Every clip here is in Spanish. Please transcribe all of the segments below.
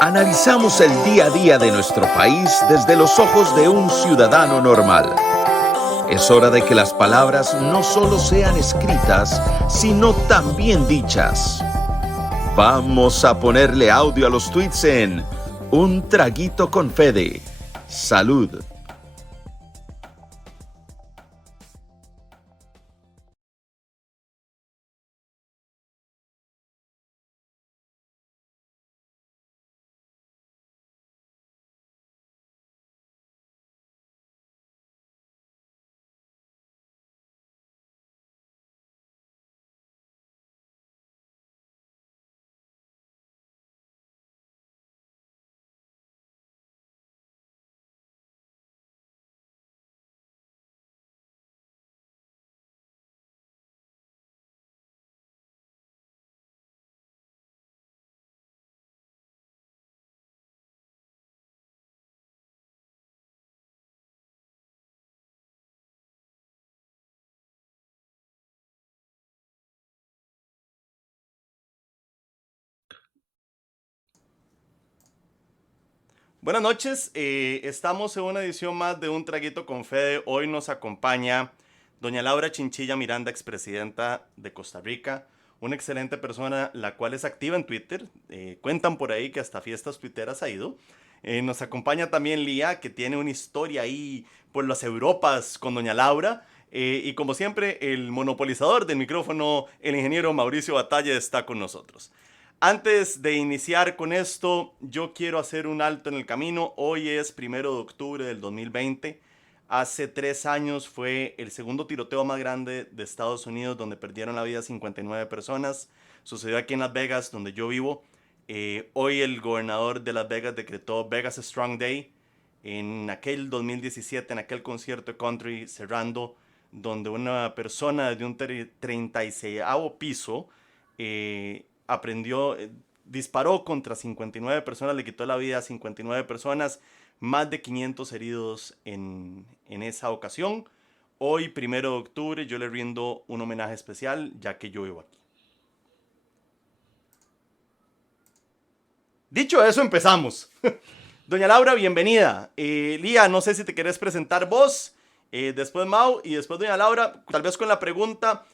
Analizamos el día a día de nuestro país desde los ojos de un ciudadano normal. Es hora de que las palabras no solo sean escritas, sino también dichas. Vamos a ponerle audio a los tweets en Un Traguito con Fede. Salud. Buenas noches, estamos en una edición más de Un Traguito con Fede. Hoy nos acompaña doña Laura Chinchilla Miranda, expresidenta de Costa Rica, una excelente persona, la cual es activa en Twitter. Cuentan por ahí que hasta fiestas tuiteras ha ido. Nos acompaña también Lía, que tiene una historia ahí por las Europas con doña Laura. Y como siempre, el monopolizador del micrófono, el ingeniero Mauricio Batalla, está con nosotros. Antes de iniciar con esto, yo quiero hacer un alto en el camino. Hoy es 1 de octubre del 2020. Hace 3 años fue el segundo tiroteo más grande de Estados Unidos, donde perdieron la vida 59 personas. Sucedió aquí en Las Vegas, donde yo vivo. Hoy el gobernador de Las Vegas decretó Vegas Strong Day. En aquel 2017, en aquel concierto de country cerrando, donde una persona de un 36º piso disparó contra 59 personas, le quitó la vida a 59 personas, más de 500 heridos en esa ocasión. Hoy, 1 de octubre, yo le rindo un homenaje especial, ya que yo vivo aquí. Dicho eso, empezamos. Doña Laura, bienvenida. Lía, no sé si te querés presentar vos, después Mau y después doña Laura, tal vez con la pregunta,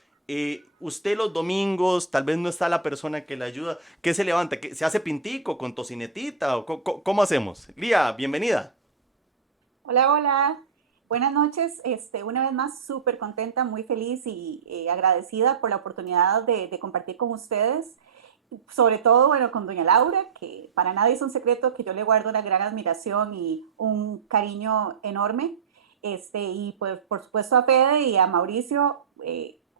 usted los domingos, tal vez no está la persona que le ayuda, ¿qué se levanta? ¿Qué, se hace pintico con tocinetita o cómo hacemos? Lía, bienvenida. Hola, hola. Buenas noches. Una vez más, súper contenta, muy feliz y agradecida por la oportunidad de compartir con ustedes. Sobre todo, bueno, con doña Laura, que para nadie es un secreto que yo le guardo una gran admiración y un cariño enorme. Y pues, por supuesto, a Fede y a Mauricio,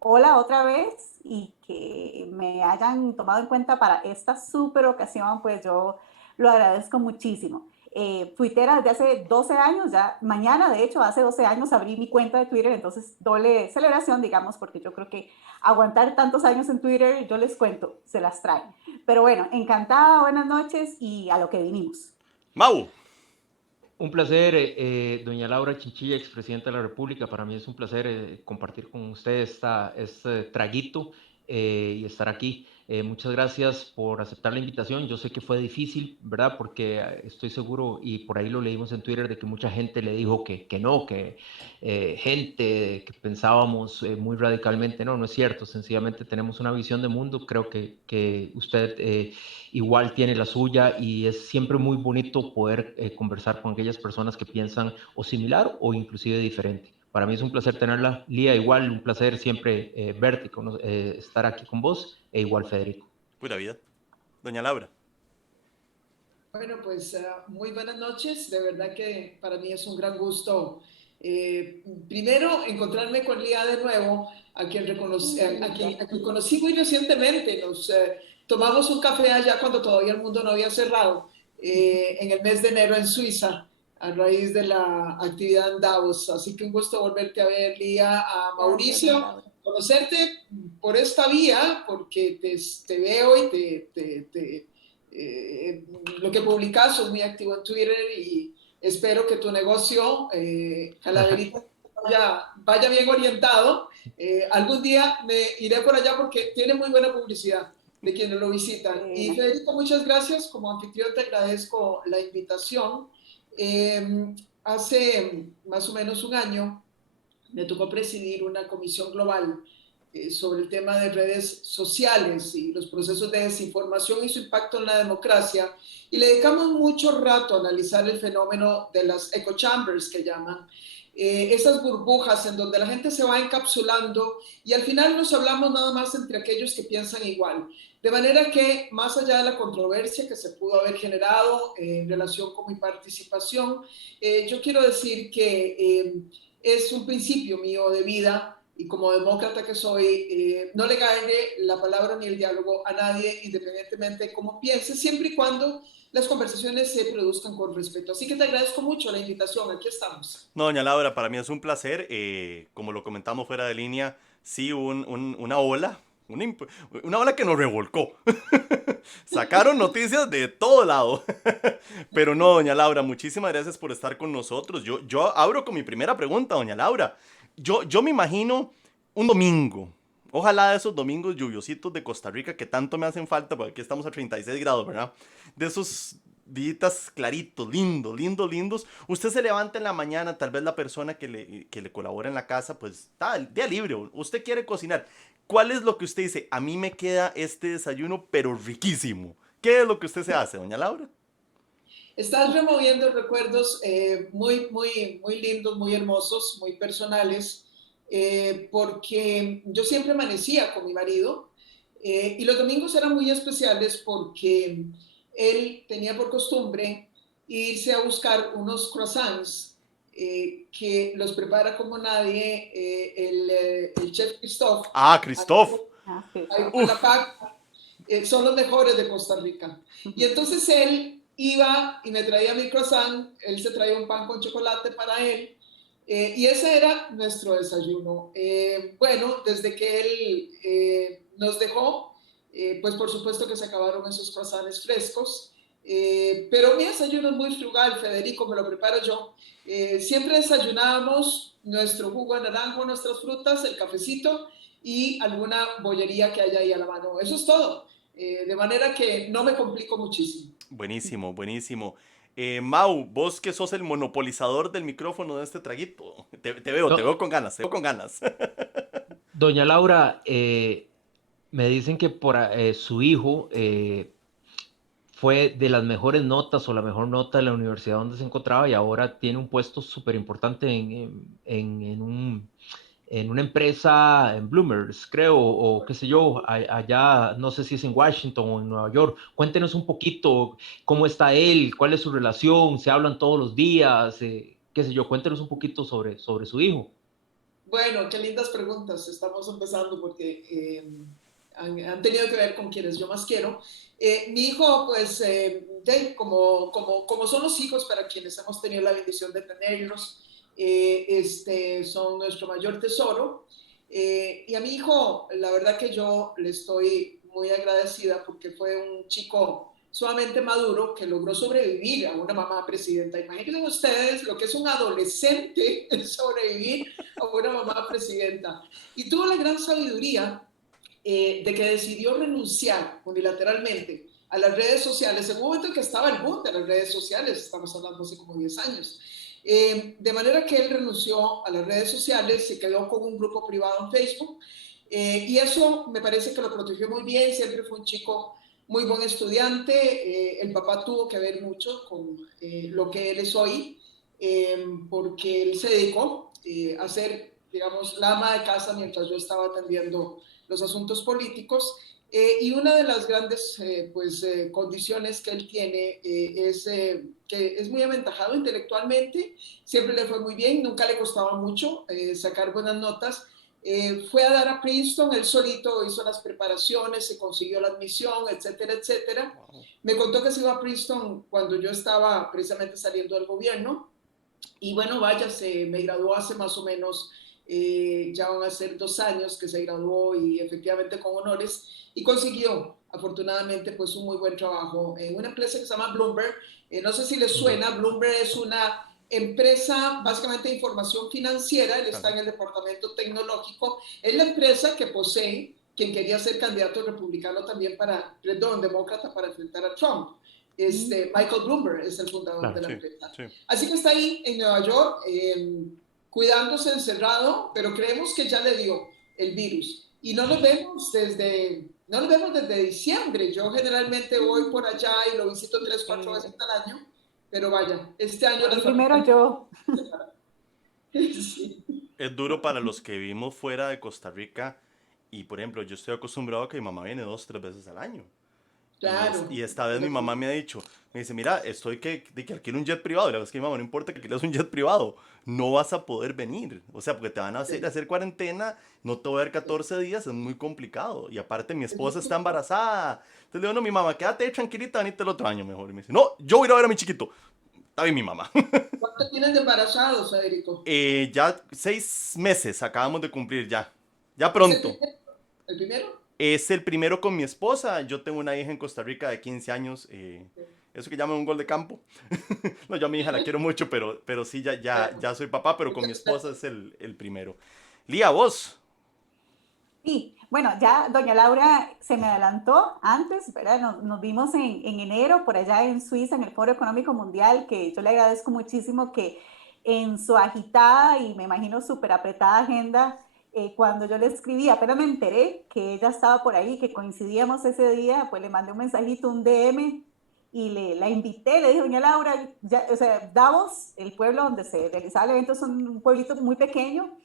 hola otra vez y que me hayan tomado en cuenta para esta súper ocasión, pues yo lo agradezco muchísimo. Twittera desde hace 12 años, ya mañana de hecho hace 12 años abrí mi cuenta de Twitter, entonces doble celebración, digamos, porque yo creo que aguantar tantos años en Twitter, yo les cuento, se las traen. Pero bueno, encantada, buenas noches y a lo que vinimos. Mau. Un placer, doña Laura Chinchilla, expresidenta de la República. Para mí es un placer compartir con usted este traguito y estar aquí. Muchas gracias por aceptar la invitación. Yo sé que fue difícil, ¿verdad? Porque estoy seguro, y por ahí lo leímos en Twitter, de que mucha gente le dijo que no, que gente que pensábamos muy radicalmente. No, no es cierto. Sencillamente tenemos una visión de mundo. Creo que usted igual tiene la suya y es siempre muy bonito poder conversar con aquellas personas que piensan o similar o inclusive diferente. Para mí es un placer tenerla, Lía, igual un placer siempre verte, estar aquí con vos, e igual Federico. Pura vida. Doña Laura. Bueno, pues muy buenas noches. De verdad que para mí es un gran gusto. Primero, encontrarme con Lía de nuevo, a quien conocí muy recientemente. Nos tomamos un café allá cuando todavía el mundo no había cerrado, en el mes de enero en Suiza, a raíz de la actividad en Davos. Así que un gusto volverte a ver, Lía, a Mauricio, conocerte por esta vía, porque te veo y lo que publicas, sos muy activo en Twitter y espero que tu negocio, Calaverita, vaya bien orientado. Algún día me iré por allá porque tiene muy buena publicidad. de quienes lo visitan. Y Federico, muchas gracias. Como anfitrión te agradezco la invitación. Hace más o menos un año me tocó presidir una comisión global sobre el tema de redes sociales y los procesos de desinformación y su impacto en la democracia. Y le dedicamos mucho rato a analizar el fenómeno de las echo chambers que llaman, esas burbujas en donde la gente se va encapsulando y al final nos hablamos nada más entre aquellos que piensan igual. De manera que, más allá de la controversia que se pudo haber generado en relación con mi participación, yo quiero decir que es un principio mío de vida y como demócrata que soy, no le gane la palabra ni el diálogo a nadie, independientemente de cómo piense, siempre y cuando las conversaciones se produzcan con respeto. Así que te agradezco mucho la invitación, aquí estamos. No, doña Laura, para mí es un placer, como lo comentamos fuera de línea, sí, una ola, una ola que nos revolcó. Sacaron noticias de todo lado. Pero no, doña Laura, muchísimas gracias por estar con nosotros. Yo abro con mi primera pregunta, doña Laura. Yo me imagino un domingo. Ojalá de esos domingos lluviositos de Costa Rica que tanto me hacen falta, porque aquí estamos a 36 grados, ¿verdad? De esos días claritos, lindos. Usted se levanta en la mañana, tal vez la persona que le colabora en la casa, pues está día libre, usted quiere cocinar. ¿Cuál es lo que usted dice? A mí me queda este desayuno, pero riquísimo. ¿Qué es lo que usted se hace, doña Laura? Estás removiendo recuerdos muy lindos, muy hermosos, muy personales, porque yo siempre amanecía con mi marido y los domingos eran muy especiales porque él tenía por costumbre irse a buscar unos croissants que los prepara como nadie el chef Christophe. Ah, Christophe. Son los mejores de Costa Rica. Y entonces él iba y me traía mi croissant, él se traía un pan con chocolate para él, y ese era nuestro desayuno. Bueno, desde que él nos dejó, pues por supuesto que se acabaron esos croissants frescos, pero mi desayuno es muy frugal, Federico, me lo preparo yo. Siempre desayunábamos nuestro jugo de naranjo, nuestras frutas, el cafecito y alguna bollería que haya ahí a la mano. Eso es todo. De manera que no me complico muchísimo. Buenísimo. Mau, vos que sos el monopolizador del micrófono de este traguito, te veo con ganas. Doña Laura, me dicen que por su hijo fue de las mejores notas o la mejor nota de la universidad donde se encontraba y ahora tiene un puesto súper importante en una empresa en Bloomers, creo, o qué sé yo, allá, no sé si es en Washington o en Nueva York. Cuéntenos un poquito cómo está él, cuál es su relación, se hablan todos los días, qué sé yo, cuéntenos un poquito sobre su hijo. Bueno, qué lindas preguntas. Estamos empezando porque han tenido que ver con quienes yo más quiero. Mi hijo, pues, como son los hijos para quienes hemos tenido la bendición de tenerlos, son nuestro mayor tesoro. Y a mi hijo, la verdad que yo le estoy muy agradecida porque fue un chico sumamente maduro que logró sobrevivir a una mamá presidenta. Imaginen ustedes lo que es un adolescente sobrevivir a una mamá presidenta. Y tuvo la gran sabiduría de que decidió renunciar unilateralmente a las redes sociales en un momento en que estaba el boom de las redes sociales, estamos hablando hace como 10 años. De manera que él renunció a las redes sociales, se quedó con un grupo privado en Facebook y eso me parece que lo protegió muy bien. Siempre fue un chico muy buen estudiante. El papá tuvo que ver mucho con lo que él es hoy, porque él se dedicó a ser, digamos, la ama de casa mientras yo estaba atendiendo los asuntos políticos. Y una de las grandes condiciones que él tiene es que es muy aventajado intelectualmente, siempre le fue muy bien, nunca le costaba mucho sacar buenas notas. Fue a dar a Princeton, él solito hizo las preparaciones, se consiguió la admisión, etcétera, etcétera. Wow. Me contó que se iba a Princeton cuando yo estaba precisamente saliendo del gobierno. Y bueno, vaya, me graduó hace más o menos, ya van a ser 2 años que se graduó y efectivamente con honores. Y consiguió, afortunadamente, pues un muy buen trabajo en una empresa que se llama Bloomberg. No sé si les suena, Bloomberg es una empresa básicamente de información financiera, él está en el departamento tecnológico, es la empresa que posee quien quería ser candidato republicano también perdón, demócrata para enfrentar a Trump. Michael Bloomberg es el fundador de la empresa. Sí. Así que está ahí en Nueva York, cuidándose encerrado, pero creemos que ya le dio el virus. Y no nos vemos desde diciembre. Yo generalmente voy por allá y lo visito 3-4 veces al año, pero vaya, este año... Primero yo. Sí. Es duro para los que vivimos fuera de Costa Rica y, por ejemplo, yo estoy acostumbrado a que mi mamá viene 2-3 veces al año. Claro. Y esta vez mi mamá me ha dicho, me dice, mira, estoy que alquilo un jet privado. Y la verdad es que, mamá, no importa que alquiles un jet privado, no vas a poder venir. O sea, porque te van a hacer cuarentena, no te voy a ver 14 días, es muy complicado. Y aparte, mi esposa está embarazada. Entonces le digo, no, mi mamá, quédate tranquilita, venite el otro año mejor. Y me dice, no, yo voy a ir a ver a mi chiquito. Está bien mi mamá. ¿Cuánto tienes de embarazados, Federico? Ya 6 meses acabamos de cumplir ya. Ya pronto. ¿El primero? Es el primero con mi esposa. Yo tengo una hija en Costa Rica de 15 años. Eso que llaman un gol de campo. No, yo a mi hija la quiero mucho, pero sí, ya soy papá, pero con mi esposa es el primero. Lía, vos. Sí, bueno, ya doña Laura se me adelantó antes, ¿verdad? Nos vimos en enero por allá en Suiza, en el Foro Económico Mundial, que yo le agradezco muchísimo que en su agitada y me imagino súper apretada agenda, cuando yo le escribí, apenas me enteré que ella estaba por ahí, que coincidíamos ese día, pues le mandé un mensajito, un DM, y la invité, le dije, doña Laura, ya, o sea, Davos, el pueblo donde se realizaba el evento, es un pueblito muy pequeño,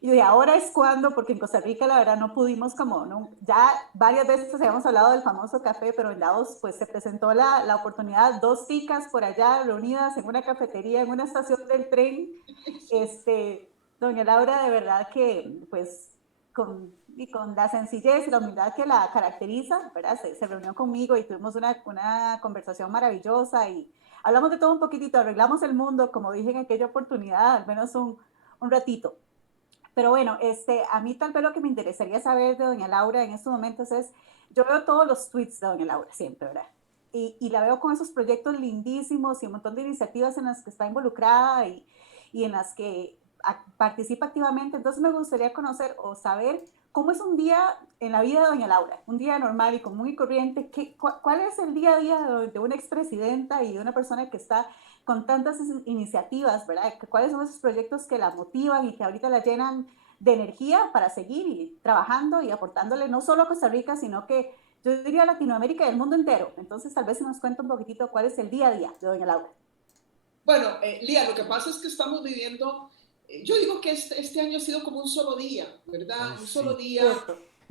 y de ahora es cuando, porque en Costa Rica la verdad no pudimos como, ¿no? Ya varias veces habíamos hablado del famoso café, pero en Davos pues se presentó la oportunidad, 2 chicas por allá reunidas en una cafetería, en una estación del tren. Doña Laura, de verdad que pues con la sencillez y la humildad que la caracteriza, ¿verdad? Se reunió conmigo y tuvimos una conversación maravillosa y hablamos de todo un poquitito, arreglamos el mundo, como dije en aquella oportunidad, al menos un ratito. Pero bueno, a mí tal vez lo que me interesaría saber de doña Laura en estos momentos es, yo veo todos los tweets de doña Laura siempre, ¿verdad? Y la veo con esos proyectos lindísimos y un montón de iniciativas en las que está involucrada y en las que participa activamente. Entonces me gustaría conocer o saber cómo es un día en la vida de doña Laura, un día normal y común y corriente. ¿Cuál es el día a día de una expresidenta y de una persona que está con tantas iniciativas, ¿verdad? ¿Cuáles son esos proyectos que la motivan y que ahorita la llenan de energía para seguir trabajando y aportándole no solo a Costa Rica, sino que yo diría a Latinoamérica y el mundo entero? Entonces, tal vez se nos cuenta un poquitito cuál es el día a día de doña Laura. Bueno, Lía, lo que pasa es que estamos viviendo, yo digo que este año ha sido como un solo día, ¿verdad? Un solo día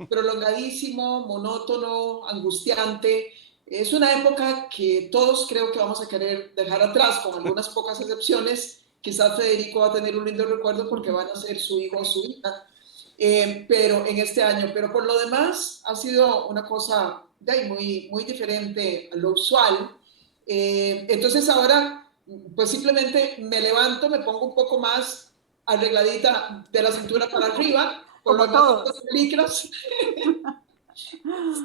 prolongadísimo, monótono, angustiante. Es una época que todos creo que vamos a querer dejar atrás, con algunas pocas excepciones. Quizás Federico va a tener un lindo recuerdo porque van a ser su hijo o su hija, pero en este año. Pero por lo demás ha sido una cosa muy, muy diferente a lo usual. Entonces ahora, pues simplemente me levanto, me pongo un poco más arregladita de la cintura para arriba, como todos. Películas.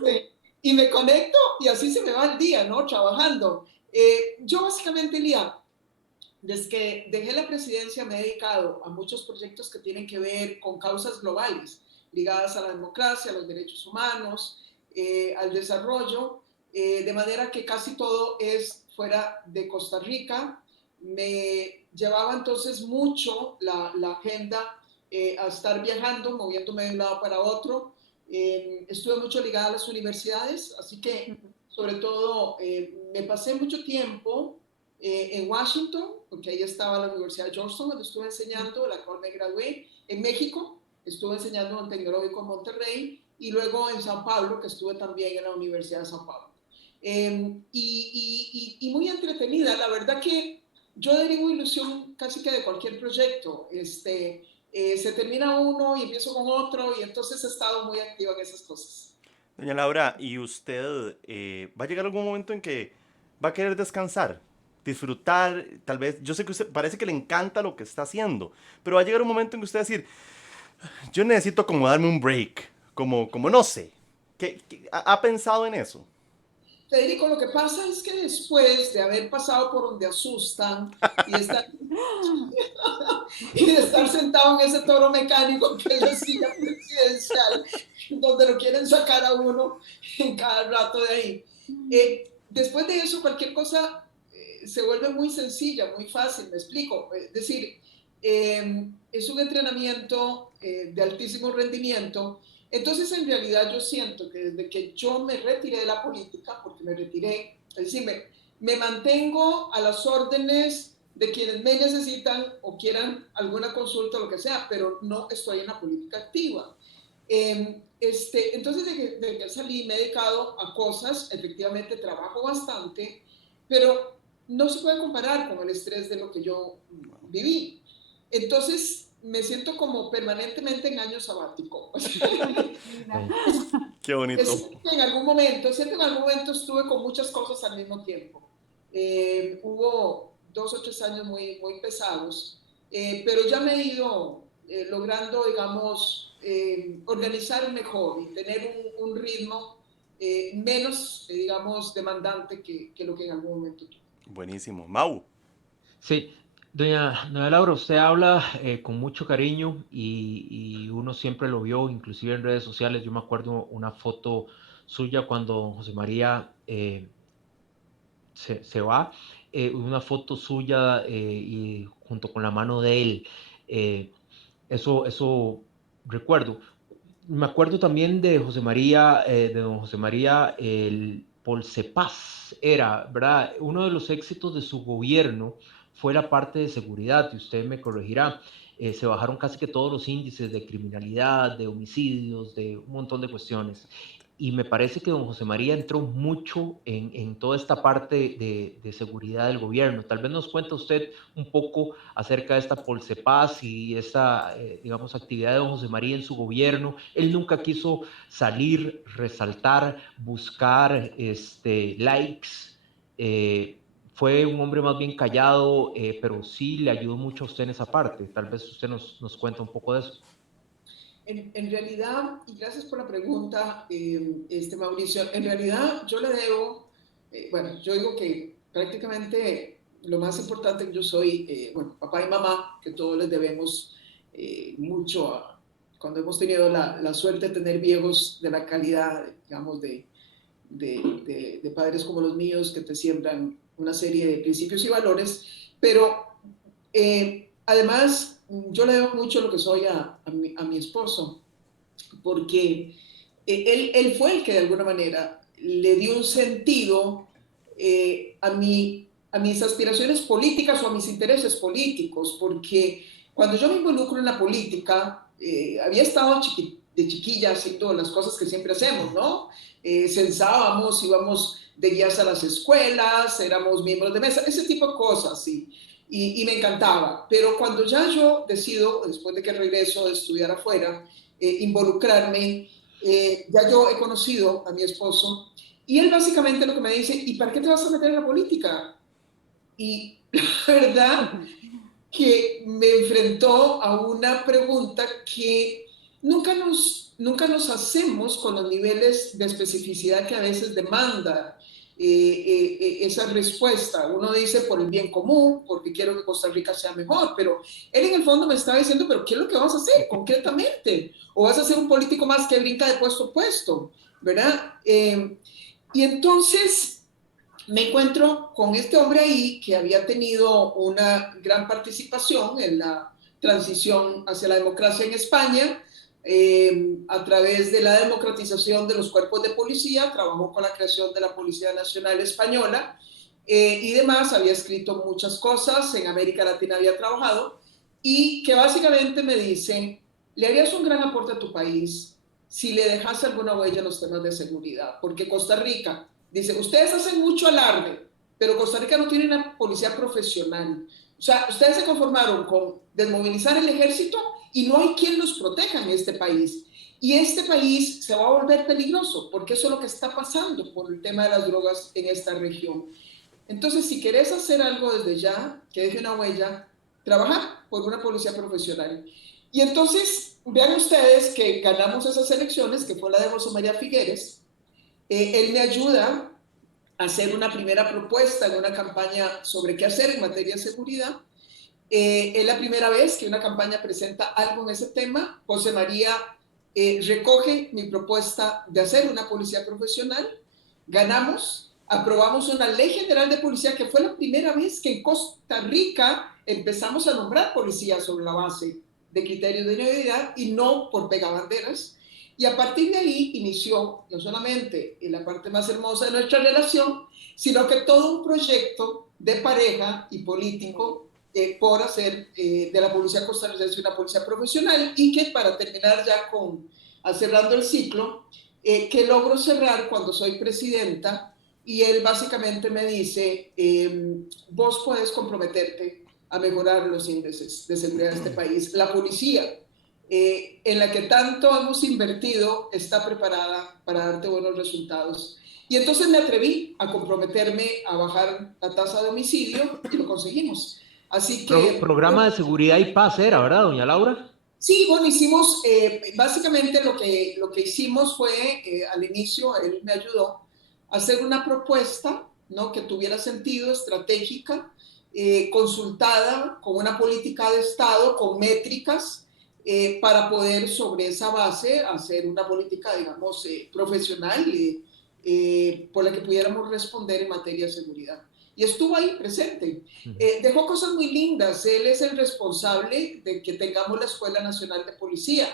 Sí. Y me conecto y así se me va el día, ¿no? Trabajando. Yo básicamente, Lía, desde que dejé la presidencia me he dedicado a muchos proyectos que tienen que ver con causas globales, ligadas a la democracia, a los derechos humanos, al desarrollo, de manera que casi todo es fuera de Costa Rica. Me llevaba entonces mucho la agenda a estar viajando, moviéndome de un lado para otro. Estuve mucho ligada a las universidades, así que sobre todo me pasé mucho tiempo en Washington, porque ahí estaba la Universidad de Georgetown, donde estuve enseñando, la cual me gradué. En México estuve enseñando en el Tecnológico en Monterrey, y luego en Sao Paulo, que estuve también en la Universidad de Sao Paulo. Y muy entretenida, la verdad que yo derivo ilusión casi que de cualquier proyecto. Se termina uno y empiezo con otro, y entonces he estado muy activa en esas cosas. Doña Laura, ¿y usted va a llegar algún momento en que va a querer descansar, disfrutar? Tal vez, yo sé que usted parece que le encanta lo que está haciendo, pero va a llegar un momento en que usted va a decir, yo necesito como darme un break, como no sé. ¿Ha pensado en eso? Federico, lo que pasa es que después de haber pasado por donde asustan y de estar, y de estar sentado en ese toro mecánico que es la silla presidencial, donde lo quieren sacar a uno en cada rato de ahí, después de eso cualquier cosa se vuelve muy sencilla, muy fácil, me explico. Es decir, es un entrenamiento de altísimo rendimiento. Entonces, en realidad yo siento que desde que yo me retiré de la política, porque me retiré, es decir, me mantengo a las órdenes de quienes me necesitan o quieran alguna consulta o lo que sea, pero no estoy en la política activa. Entonces, de que salí, me he dedicado a cosas, efectivamente trabajo bastante, pero no se puede comparar con el estrés de lo que yo viví. Entonces, me siento como permanentemente en año sabático. Qué bonito. Siento que en algún momento estuve con muchas cosas al mismo tiempo. Hubo 2 o 3 años muy, muy pesados, pero ya me he ido logrando, digamos, organizar mejor y tener un ritmo menos, digamos, demandante que lo que en algún momento tuve. Buenísimo. Mau. Sí, doña Laura, usted habla con mucho cariño y uno siempre lo vio, inclusive en redes sociales. Yo me acuerdo una foto suya cuando José María se va, una foto suya y junto con la mano de él. Eso recuerdo. Me acuerdo también de José María, de don José María, el Polsepaz era, ¿verdad? Uno de los éxitos de su gobierno fue la parte de seguridad, y usted me corregirá. Se bajaron casi que todos los índices de criminalidad, de homicidios, de un montón de cuestiones. Y me parece que don José María entró mucho en toda esta parte de seguridad del gobierno. Tal vez nos cuenta usted un poco acerca de esta Polsepaz y esta, digamos, actividad de don José María en su gobierno. Él nunca quiso salir, resaltar, buscar likes. Fue un hombre más bien callado, pero sí le ayudó mucho a usted en esa parte. Tal vez usted nos cuenta un poco de eso. En realidad, y gracias por la pregunta, Mauricio, en realidad yo le debo, bueno, yo digo que prácticamente lo más importante que yo soy, bueno, papá y mamá, que todos les debemos mucho cuando hemos tenido la suerte de tener viejos de la calidad, digamos, de padres como los míos, que te siembran una serie de principios y valores, pero además yo le debo mucho lo que soy a mi esposo, porque él fue el que de alguna manera le dio un sentido a mis aspiraciones políticas o a mis intereses políticos, porque cuando yo me involucro en la política, había estado de chiquilla haciendo las cosas que siempre hacemos, ¿no? Censábamos, íbamos de guías a las escuelas, éramos miembros de mesa, ese tipo de cosas, sí. Y me encantaba, pero cuando ya yo decido, después de que regreso de estudiar afuera, involucrarme, ya yo he conocido a mi esposo y él básicamente lo que me dice, ¿y para qué te vas a meter en la política? Y la verdad que me enfrentó a una pregunta que nunca nos hacemos con los niveles de especificidad que a veces demanda esa respuesta. Uno dice por el bien común, porque quiero que Costa Rica sea mejor, pero él en el fondo me estaba diciendo, pero ¿qué es lo que vas a hacer concretamente? ¿O vas a ser un político más que brinca de puesto a puesto? ¿Verdad? Y entonces me encuentro con este hombre ahí que había tenido una gran participación en la transición hacia la democracia en España, a través de la democratización de los cuerpos de policía, trabajó con la creación de la Policía Nacional Española y demás, había escrito muchas cosas, en América Latina había trabajado, y que básicamente me dicen, le harías un gran aporte a tu país si le dejas alguna huella en los temas de seguridad, porque Costa Rica, dice, ustedes hacen mucho alarde, pero Costa Rica no tiene una policía profesional. O sea, ustedes se conformaron con desmovilizar el ejército y no hay quien los proteja en este país. Y este país se va a volver peligroso, porque eso es lo que está pasando por el tema de las drogas en esta región. Entonces, si querés hacer algo desde ya, que deje una huella, trabajar por una policía profesional. Y entonces, vean ustedes que ganamos esas elecciones, que fue la de José María Figueres. Él me ayuda hacer una primera propuesta en una campaña sobre qué hacer en materia de seguridad. Es la primera vez que una campaña presenta algo en ese tema. José María recoge mi propuesta de hacer una policía profesional. Ganamos, aprobamos una ley general de policía que fue la primera vez que en Costa Rica empezamos a nombrar policías sobre la base de criterios de idoneidad y no por pegabanderas. Y a partir de ahí inició no solamente la parte más hermosa de nuestra relación, sino que todo un proyecto de pareja y político por hacer de la policía costarricense una policía profesional, y que para terminar ya cerrando el ciclo, que logro cerrar cuando soy presidenta, y él básicamente me dice, vos podés comprometerte a mejorar los índices de seguridad de este país. La policía, en la que tanto hemos invertido, está preparada para darte buenos resultados. Y entonces me atreví a comprometerme a bajar la tasa de homicidio y lo conseguimos. Así que... Programa de seguridad y paz era, ¿verdad, doña Laura? Sí, bueno, hicimos, básicamente lo que hicimos fue, al inicio, él me ayudó a hacer una propuesta, ¿no?, que tuviera sentido, estratégica, consultada, con una política de Estado, con métricas, para poder sobre esa base hacer una política, digamos, profesional por la que pudiéramos responder en materia de seguridad. Y estuvo ahí presente. Dejó cosas muy lindas. Él es el responsable de que tengamos la Escuela Nacional de Policía,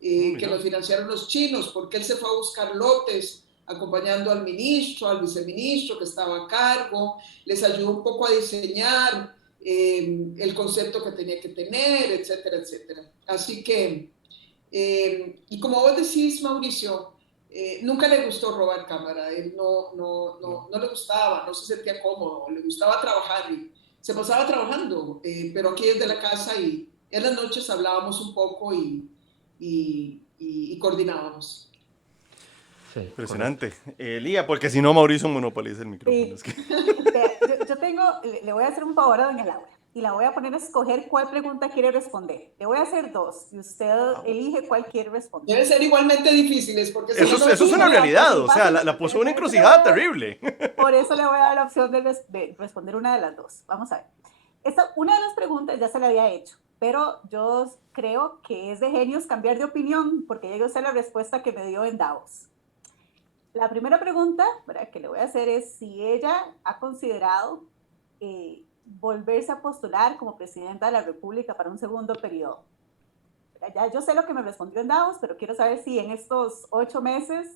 que nos financiaron los chinos, porque él se fue a buscar lotes, acompañando al ministro, al viceministro que estaba a cargo, les ayudó un poco a diseñar el concepto que tenía que tener, etcétera, etcétera. Así que, y como vos decís, Mauricio, nunca le gustó robar cámara. Él no le gustaba, no se sentía cómodo, le gustaba trabajar y se pasaba trabajando, pero aquí desde la casa, y en las noches hablábamos un poco y coordinábamos. Sí, impresionante. Lía, porque si no, Mauricio monopoliza el micrófono. Sí. Yo le voy a hacer un favor a doña Laura y la voy a poner a escoger cuál pregunta quiere responder. Le voy a hacer dos y usted elige cuál quiere responder. Deben ser igualmente difíciles, porque eso es una realidad, o sea, la puso una encrucijada terrible. Por eso le voy a dar la opción de responder una de las dos. Vamos a ver. Una de las preguntas ya se la había hecho, pero yo creo que es de genios cambiar de opinión, porque ya yo sé la respuesta que me dio en Davos. La primera pregunta, ¿verdad?, que le voy a hacer es si ella ha considerado volverse a postular como presidenta de la República para un segundo periodo. Ya yo sé lo que me respondió en Davos, pero quiero saber si en estos 8 meses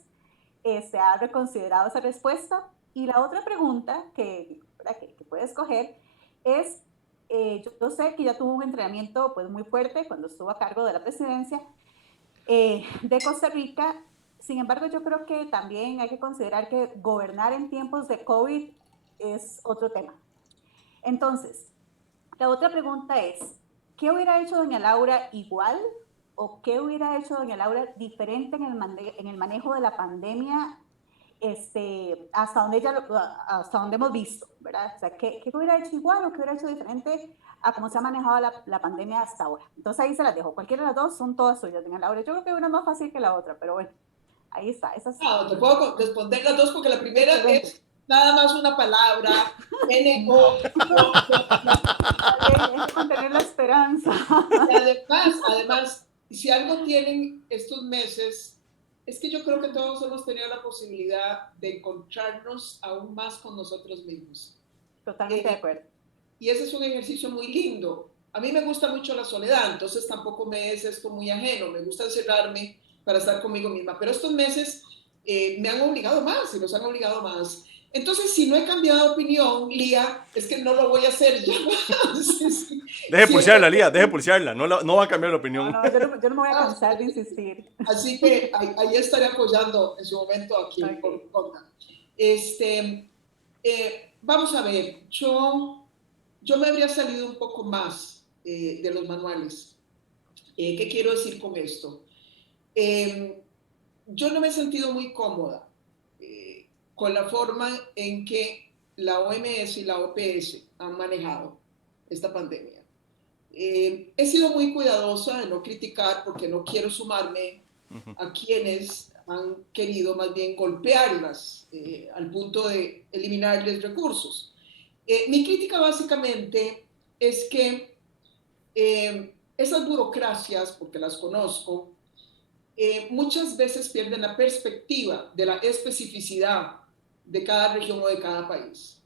se ha reconsiderado esa respuesta. Y la otra pregunta que puede escoger es, yo sé que ya tuvo un entrenamiento pues, muy fuerte cuando estuvo a cargo de la presidencia de Costa Rica. Sin embargo, yo creo que también hay que considerar que gobernar en tiempos de COVID es otro tema. Entonces, la otra pregunta es, ¿qué hubiera hecho doña Laura igual o qué hubiera hecho doña Laura diferente en el manejo de la pandemia hasta donde hemos visto, ¿verdad? O sea, ¿qué hubiera hecho igual o qué hubiera hecho diferente a cómo se ha manejado la pandemia hasta ahora? Entonces ahí se las dejo. Cualquiera de las dos son todas suyas, doña Laura. Yo creo que una es más fácil que la otra, pero bueno. Ahí está. Te puedo responder las dos porque la primera es nada más una palabra. N-O. Hay que mantener la esperanza. Y además, si algo tienen estos meses, es que yo creo que todos hemos tenido la posibilidad de encontrarnos aún más con nosotros mismos. Totalmente de acuerdo. Y ese es un ejercicio muy lindo. A mí me gusta mucho la soledad, entonces tampoco me es esto muy ajeno. Me gusta encerrarme para estar conmigo misma, pero estos meses me han obligado más y nos han obligado más. Entonces, si no he cambiado de opinión, Lía, es que no lo voy a hacer ya más. Deje pulsearla, Lía, deje pulsearla, no va a cambiar la opinión. No, yo no me voy a cansar de insistir. Así que ahí estaré apoyando en su momento aquí por conta. Vamos a ver, yo me habría salido un poco más de los manuales. ¿Qué quiero decir con esto? Yo no me he sentido muy cómoda con la forma en que la OMS y la OPS han manejado esta pandemia. He sido muy cuidadosa de no criticar porque no quiero sumarme a quienes han querido más bien golpearlas al punto de eliminarles recursos. Mi crítica básicamente es que esas burocracias, porque las conozco, muchas veces pierden la perspectiva de la especificidad de cada región o de cada país.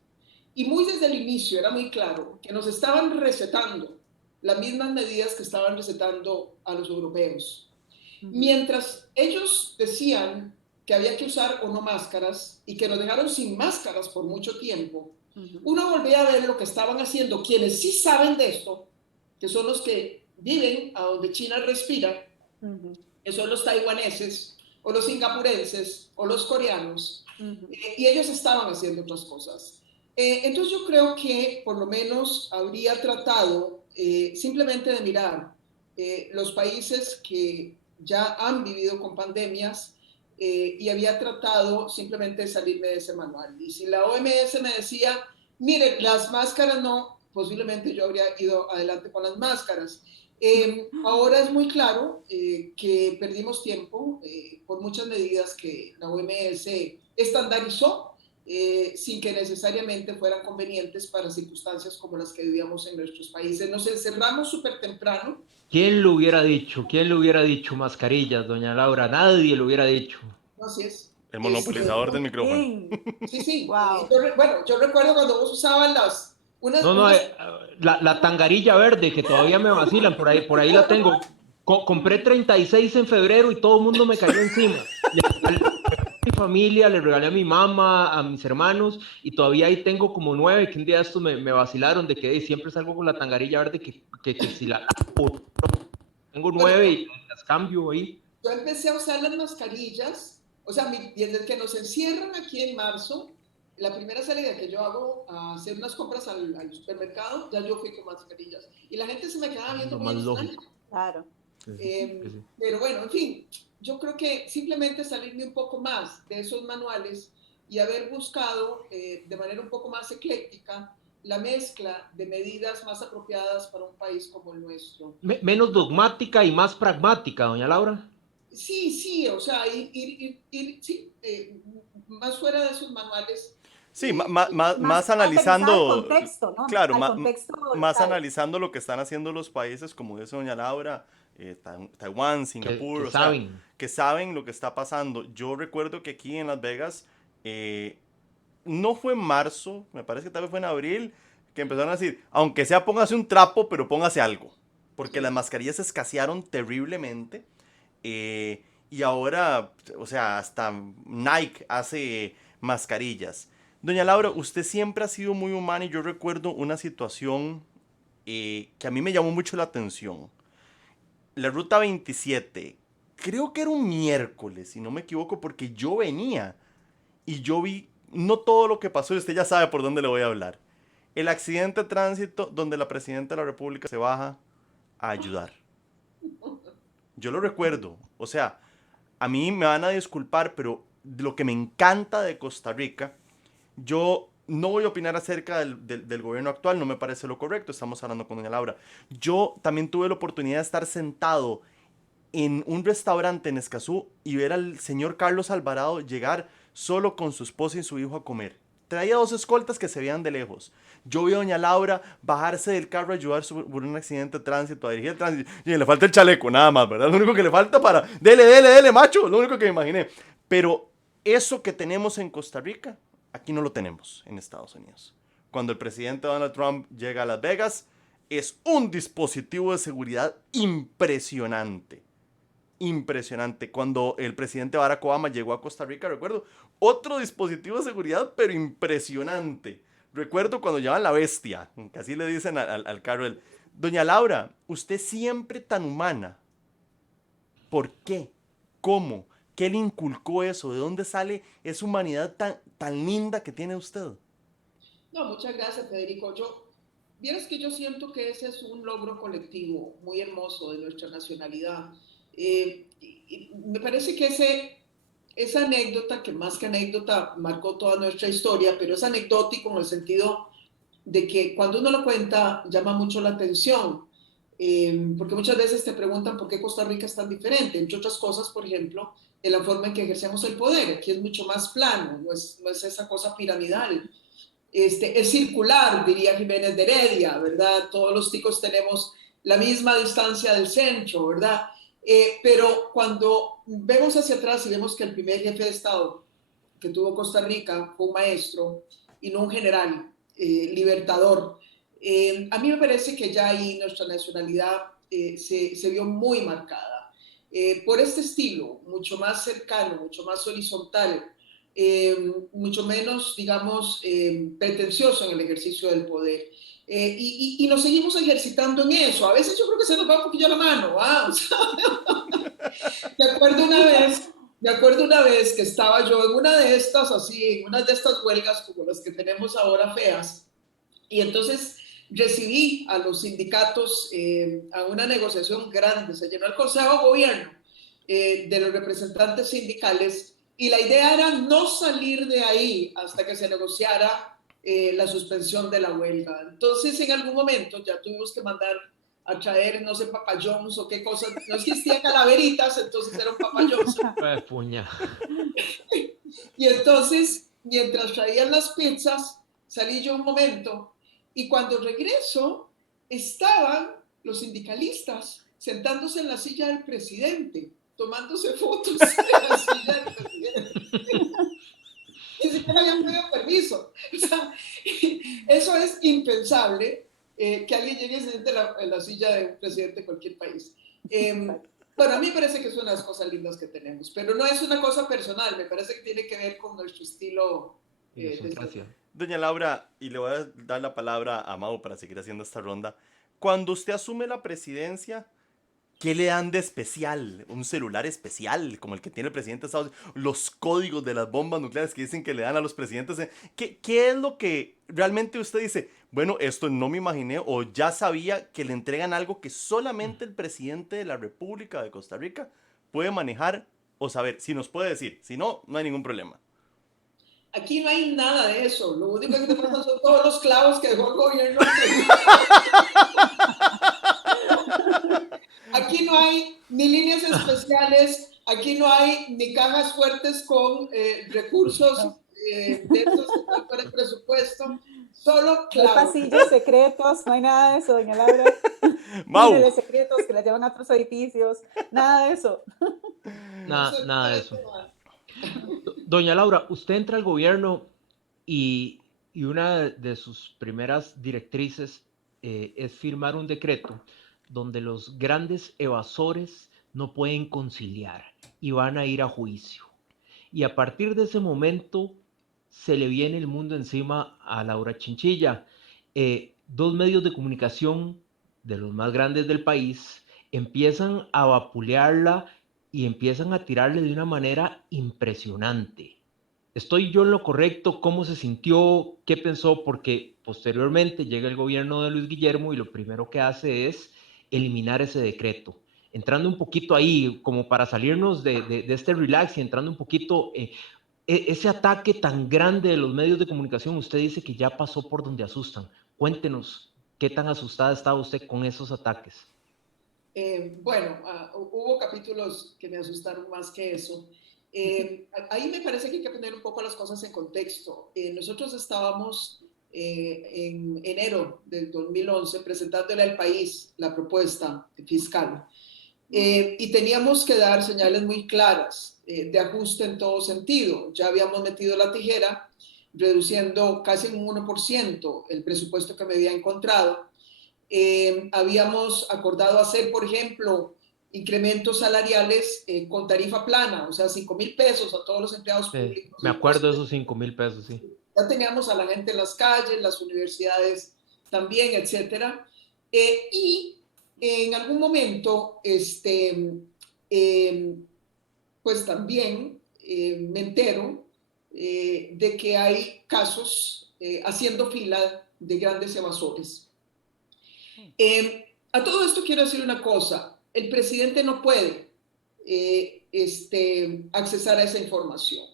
Y muy desde el inicio era muy claro que nos estaban recetando las mismas medidas que estaban recetando a los europeos. Mientras ellos decían que había que usar o no máscaras y que nos dejaron sin máscaras por mucho tiempo, uno volvía a ver lo que estaban haciendo quienes sí saben de esto, que son los que viven a donde China respira, que son los taiwaneses o los singapurenses o los coreanos, y ellos estaban haciendo otras cosas. Entonces yo creo que por lo menos habría tratado simplemente de mirar los países que ya han vivido con pandemias y había tratado simplemente de salirme de ese manual. Y si la OMS me decía, miren, las máscaras no, posiblemente yo habría ido adelante con las máscaras. Ahora es muy claro que perdimos tiempo por muchas medidas que la OMS estandarizó sin que necesariamente fueran convenientes para circunstancias como las que vivíamos en nuestros países. Nos encerramos súper temprano. ¿Quién lo hubiera dicho? ¿Quién lo hubiera dicho mascarillas, doña Laura? Nadie lo hubiera dicho. Así es. El monopolizador del micrófono. Sí, sí. Wow. Yo recuerdo cuando vos usabas las... La tangarilla verde, que todavía me vacilan, por ahí la tengo. Compré 36 en febrero y todo el mundo me cayó encima. Mi familia, le regalé a mi mamá, a mis hermanos, y todavía ahí tengo como 9 que un día estos me vacilaron de que siempre salgo con la tangarilla verde que si la tengo 9 y las cambio ahí. Yo empecé a usar las mascarillas, o sea, desde que nos encierran aquí en marzo, la primera salida que yo hago a hacer unas compras al supermercado, ya yo fui con mascarillas. Y la gente se me quedaba viendo más extraño. lógico. Claro. Sí. Pero bueno, en fin, yo creo que simplemente salirme un poco más de esos manuales y haber buscado de manera un poco más ecléctica la mezcla de medidas más apropiadas para un país como el nuestro. Menos dogmática y más pragmática, doña Laura. Sí, o sea, más fuera de esos manuales. Sí, más analizando, al contexto, ¿no? Claro, al contexto más analizando lo que están haciendo los países, como dice doña Laura, Taiwán, Singapur, que saben lo que está pasando. Yo recuerdo que aquí en Las Vegas, no fue en marzo, me parece que tal vez fue en abril, que empezaron a decir, aunque sea póngase un trapo, pero póngase algo, porque las mascarillas escasearon terriblemente, y ahora, o sea, hasta Nike hace mascarillas. Doña Laura, usted siempre ha sido muy humana y yo recuerdo una situación que a mí me llamó mucho la atención. La ruta 27, creo que era un miércoles, si no me equivoco, porque yo venía y yo vi no todo lo que pasó y usted ya sabe por dónde le voy a hablar. El accidente de tránsito donde la presidenta de la República se baja a ayudar. Yo lo recuerdo, o sea, a mí me van a disculpar, pero lo que me encanta de Costa Rica, yo no voy a opinar acerca del gobierno actual, no me parece lo correcto, estamos hablando con doña Laura. Yo también tuve la oportunidad de estar sentado en un restaurante en Escazú y ver al señor Carlos Alvarado llegar solo con su esposa y su hijo a comer. Traía 2 escoltas que se veían de lejos. Yo vi a doña Laura bajarse del carro a ayudar por un accidente de tránsito, a dirigir el tránsito. Y le falta el chaleco, nada más, ¿verdad? Lo único que le falta para... Dele, macho, lo único que me imaginé. Pero eso que tenemos en Costa Rica, aquí no lo tenemos en Estados Unidos. Cuando el presidente Donald Trump llega a Las Vegas, es un dispositivo de seguridad impresionante. Impresionante. Cuando el presidente Barack Obama llegó a Costa Rica, recuerdo, otro dispositivo de seguridad, pero impresionante. Recuerdo cuando llaman la bestia, que así le dicen al carro. Doña Laura, usted siempre tan humana. ¿Por qué? ¿Cómo? ¿Qué le inculcó eso? ¿De dónde sale esa humanidad tan linda que tiene usted? No, muchas gracias, Federico. Vieras que yo siento que ese es un logro colectivo muy hermoso de nuestra nacionalidad. Y me parece que esa anécdota, que más que anécdota marcó toda nuestra historia, pero es anecdótico en el sentido de que cuando uno lo cuenta llama mucho la atención, porque muchas veces te preguntan por qué Costa Rica es tan diferente. Entre otras cosas, por ejemplo, en la forma en que ejercemos el poder. Aquí es mucho más plano, no es esa cosa piramidal. Es circular, diría Jiménez de Heredia, ¿verdad? Todos los ticos tenemos la misma distancia del centro, ¿verdad? Pero cuando vemos hacia atrás y vemos que el primer jefe de Estado que tuvo Costa Rica fue un maestro y no un general, libertador, a mí me parece que ya ahí nuestra nacionalidad se vio muy marcada por este estilo, mucho más cercano, mucho más horizontal, mucho menos, digamos, pretencioso en el ejercicio del poder. Y nos seguimos ejercitando en eso. A veces yo creo que se nos va un poquillo la mano. ¿Ah? O sea, me acuerdo una vez que estaba yo en una de estas, así, en una de estas huelgas como las que tenemos ahora feas, y entonces recibí a los sindicatos a una negociación grande, se llenó el Consejo de Gobierno de los representantes sindicales, y la idea era no salir de ahí hasta que se negociara la suspensión de la huelga. Entonces, en algún momento ya tuvimos que mandar a traer, no sé, papayons o qué cosas, no existía calaveritas, entonces era un papayón. Puña. Y entonces, mientras traían las pizzas, salí yo un momento, y cuando regreso, estaban los sindicalistas sentándose en la silla del presidente, tomándose fotos en la silla del presidente. Ni siquiera habían pedido permiso. O sea, eso es impensable, que alguien llegue y se siente en la silla del presidente de cualquier país. Bueno, a mí me parece que es una de las cosas lindas que tenemos, pero no es una cosa personal, me parece que tiene que ver con nuestro estilo. Gracias. Doña Laura, y le voy a dar la palabra a Mau para seguir haciendo esta ronda. Cuando usted asume la presidencia, ¿qué le dan de especial? ¿Un celular especial como el que tiene el presidente de Estados Unidos? Los códigos de las bombas nucleares que dicen que le dan a los presidentes. ¿Qué es lo que realmente usted dice? Bueno, esto no me imaginé o ya sabía que le entregan algo que solamente el presidente de la República de Costa Rica puede manejar o saber. Si nos puede decir, si no, no hay ningún problema. Aquí no hay nada de eso. Lo único que te pasan son todos los clavos que dejó el gobierno. Aquí no hay ni líneas especiales, aquí no hay ni cajas fuertes con recursos densos para el presupuesto, solo clavos. No hay pasillos secretos, no hay nada de eso, doña Laura. Mau. Túneles secretos que la llevan a otros edificios, nada de eso. Nada de eso. Doña Laura, usted entra al gobierno y una de sus primeras directrices es firmar un decreto donde los grandes evasores no pueden conciliar y van a ir a juicio. Y a partir de ese momento se le viene el mundo encima a Laura Chinchilla. Dos medios de comunicación de los más grandes del país empiezan a vapulearla y empiezan a tirarle de una manera impresionante. ¿Estoy yo en lo correcto? ¿Cómo se sintió? ¿Qué pensó? Porque posteriormente llega el gobierno de Luis Guillermo y lo primero que hace es eliminar ese decreto. Entrando un poquito ahí, como para salirnos de este relax y entrando un poquito, ese ataque tan grande de los medios de comunicación, usted dice que ya pasó por donde asustan. Cuéntenos, ¿qué tan asustada estaba usted con esos ataques? Bueno, hubo capítulos que me asustaron más que eso. Ahí me parece que hay que poner un poco las cosas en contexto. Nosotros estábamos en enero del 2011 presentándole al país la propuesta fiscal y teníamos que dar señales muy claras de ajuste en todo sentido. Ya habíamos metido la tijera reduciendo casi un 1% el presupuesto que me había encontrado. Habíamos acordado hacer, por ejemplo, incrementos salariales con tarifa plana, o sea, 5,000 pesos a todos los empleados públicos. Me acuerdo de esos 5,000 pesos, sí. Ya teníamos a la gente en las calles, las universidades también, etcétera. Y en algún momento, pues también me entero de que hay casos haciendo fila de grandes evasores. A todo esto quiero decir una cosa, el presidente no puede accesar a esa información.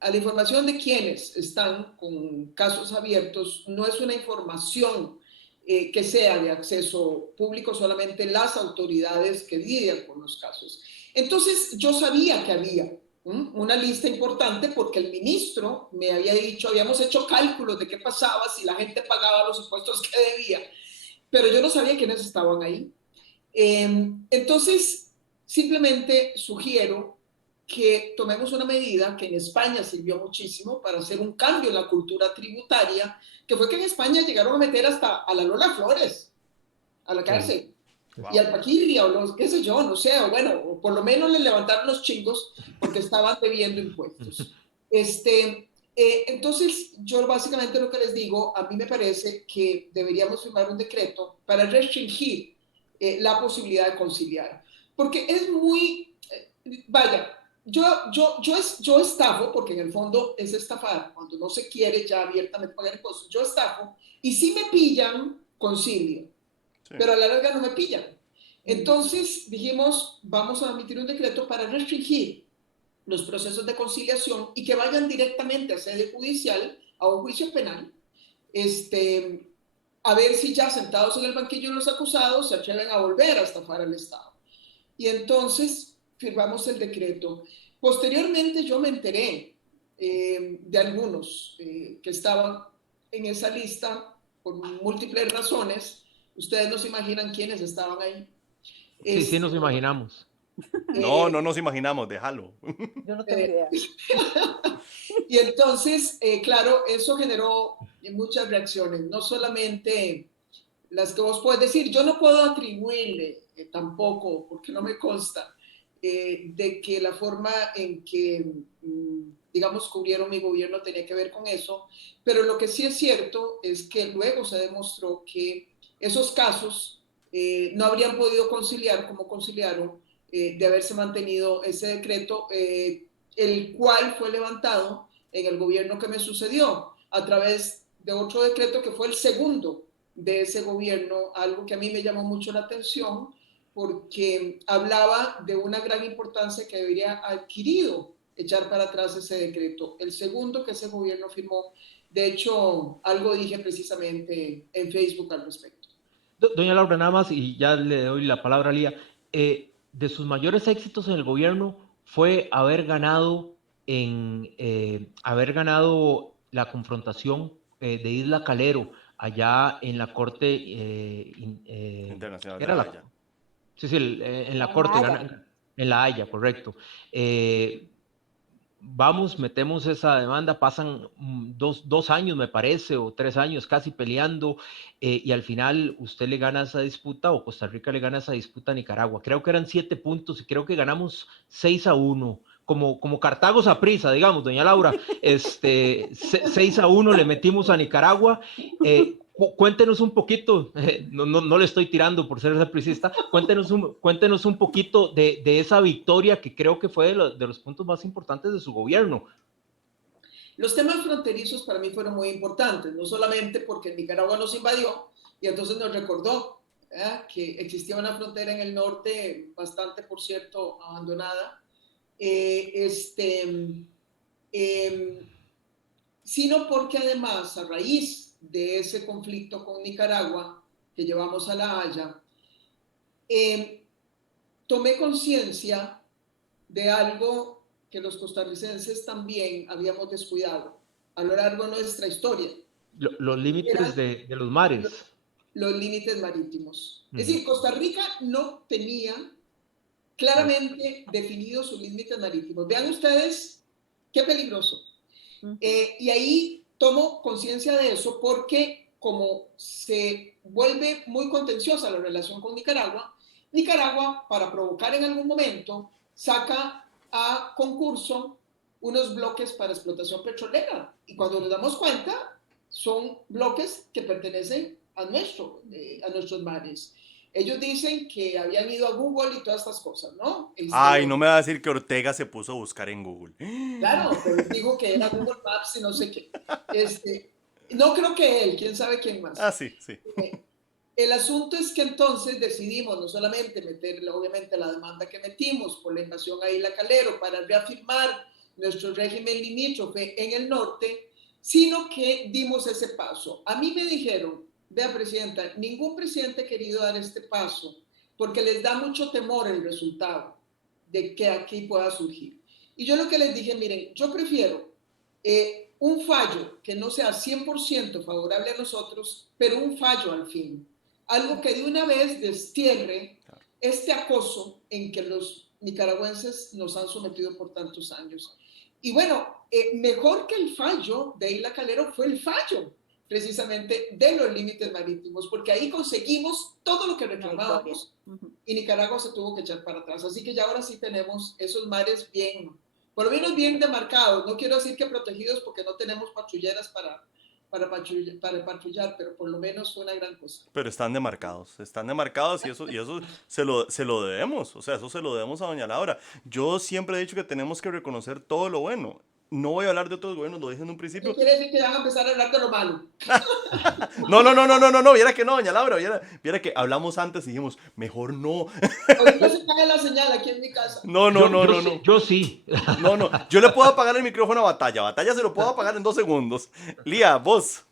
A la información de quienes están con casos abiertos no es una información que sea de acceso público, solamente las autoridades que lidian con los casos. Entonces yo sabía que había una lista importante porque el ministro me había dicho, habíamos hecho cálculos de qué pasaba si la gente pagaba los impuestos que debía, pero yo no sabía quiénes estaban ahí. Entonces, simplemente sugiero que tomemos una medida que en España sirvió muchísimo para hacer un cambio en la cultura tributaria, que fue que en España llegaron a meter hasta a la Lola Flores a la cárcel. Sí. Wow. Y al Paquirria, o los, qué sé yo, no sé, o bueno, o por lo menos le levantaron los chingos porque estaban debiendo impuestos. Entonces, yo básicamente lo que les digo, a mí me parece que deberíamos firmar un decreto para restringir la posibilidad de conciliar. Porque es muy, vaya, yo estafo, porque en el fondo es estafar, cuando no se quiere ya abiertamente pagar impuestos, yo estafo, y si me pillan, concilio. Sí. Pero a la larga no me pillan. Entonces dijimos, vamos a emitir un decreto para restringir los procesos de conciliación y que vayan directamente a sede judicial, a un juicio penal, a ver si ya sentados en el banquillo los acusados se atreven a volver a estafar al Estado. Y entonces firmamos el decreto. Posteriormente yo me enteré de algunos que estaban en esa lista por múltiples razones. Ustedes no se imaginan quiénes estaban ahí. Sí, nos imaginamos. No nos imaginamos, déjalo. Yo no tengo idea. Y entonces, claro, eso generó muchas reacciones, no solamente las que vos puedes decir. Yo no puedo atribuirle tampoco, porque no me consta, de que la forma en que, digamos, cubrieron mi gobierno tenía que ver con eso, pero lo que sí es cierto es que luego se demostró que esos casos no habrían podido conciliar como conciliaron de haberse mantenido ese decreto, el cual fue levantado en el gobierno que me sucedió a través de otro decreto que fue el segundo de ese gobierno, algo que a mí me llamó mucho la atención porque hablaba de una gran importancia que debería adquirido echar para atrás ese decreto. El segundo que ese gobierno firmó, de hecho, algo dije precisamente en Facebook al respecto. Doña Laura, nada más, y ya le doy la palabra a Lía, de sus mayores éxitos en el gobierno fue haber ganado la confrontación de Isla Calero allá en la Corte Internacional de La Haya. Sí, en la Corte, en La Haya, correcto. Metemos esa demanda, pasan dos años, me parece, o 3 años casi peleando, y al final usted le gana esa disputa, o Costa Rica le gana esa disputa a Nicaragua. Creo que eran 7 puntos y creo que ganamos 6-1, como Cartago Saprissa, digamos, doña Laura, 6-1 le metimos a Nicaragua. Cuéntenos un poquito, no le estoy tirando por ser sapricista, cuéntenos un poquito de esa victoria que creo que fue de los puntos más importantes de su gobierno. Los temas fronterizos para mí fueron muy importantes, no solamente porque Nicaragua nos invadió y entonces nos recordó que existía una frontera en el norte, bastante, por cierto, abandonada, sino porque además, a raíz de ese conflicto con Nicaragua que llevamos a La Haya, tomé conciencia de algo que los costarricenses también habíamos descuidado a lo largo de nuestra historia. Los límites de los mares. Los límites marítimos. Es decir, Costa Rica no tenía claramente definidos sus límites marítimos. Vean ustedes qué peligroso. Y ahí tomo conciencia de eso porque como se vuelve muy contenciosa la relación con Nicaragua, para provocar en algún momento, saca a concurso unos bloques para explotación petrolera. Y cuando nos damos cuenta, son bloques que pertenecen a nuestros mares. Ellos dicen que habían ido a Google y todas estas cosas, ¿no? Ay, no me va a decir que Ortega se puso a buscar en Google. Claro, pero dijo que era Google Maps y no sé qué. No creo que él, quién sabe quién más. Ah, sí. El asunto es que entonces decidimos no solamente meter, obviamente, la demanda que metimos por la invasión a Isla Calero para reafirmar nuestro régimen limítrofe en el norte, sino que dimos ese paso. A mí me dijeron, vea, presidenta, ningún presidente ha querido dar este paso porque les da mucho temor el resultado de que aquí pueda surgir. Y yo lo que les dije, miren, yo prefiero un fallo que no sea 100% favorable a nosotros, pero un fallo al fin. Algo que de una vez destierre este acoso en que los nicaragüenses nos han sometido por tantos años. Y bueno, mejor que el fallo de Isla Calero fue el fallo precisamente de los límites marítimos, porque ahí conseguimos todo lo que reclamábamos y Nicaragua se tuvo que echar para atrás. Así que ya ahora sí tenemos esos mares bien, por lo menos bien demarcados. No quiero decir que protegidos porque no tenemos patrulleras para patrullar, pero por lo menos fue una gran cosa. Pero están demarcados y eso se lo debemos, o sea, eso se lo debemos a doña Laura. Yo siempre he dicho que tenemos que reconocer todo lo bueno. No voy a hablar de otros gobiernos, lo dije en un principio. ¿Qué quiere decir que van a empezar a hablar de lo malo? No, viera que no, doña Laura, viera que hablamos antes y dijimos, mejor no. Ahorita se cae la señal aquí en mi casa. No. Yo sí. No, yo le puedo apagar el micrófono a Batalla se lo puedo apagar en 2 segundos. Lía, vos.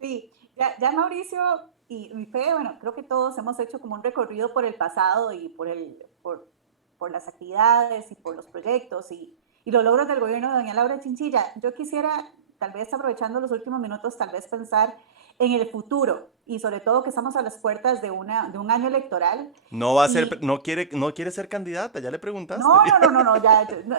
Sí, ya Mauricio y Fede, bueno, creo que todos hemos hecho como un recorrido por el pasado y por las actividades y por los proyectos y los logros del gobierno de doña Laura Chinchilla. Yo quisiera, tal vez aprovechando los últimos minutos, tal vez pensar en el futuro y sobre todo que estamos a las puertas de un año electoral. No va a ser, no quiere ser candidata, ya le preguntaste. No,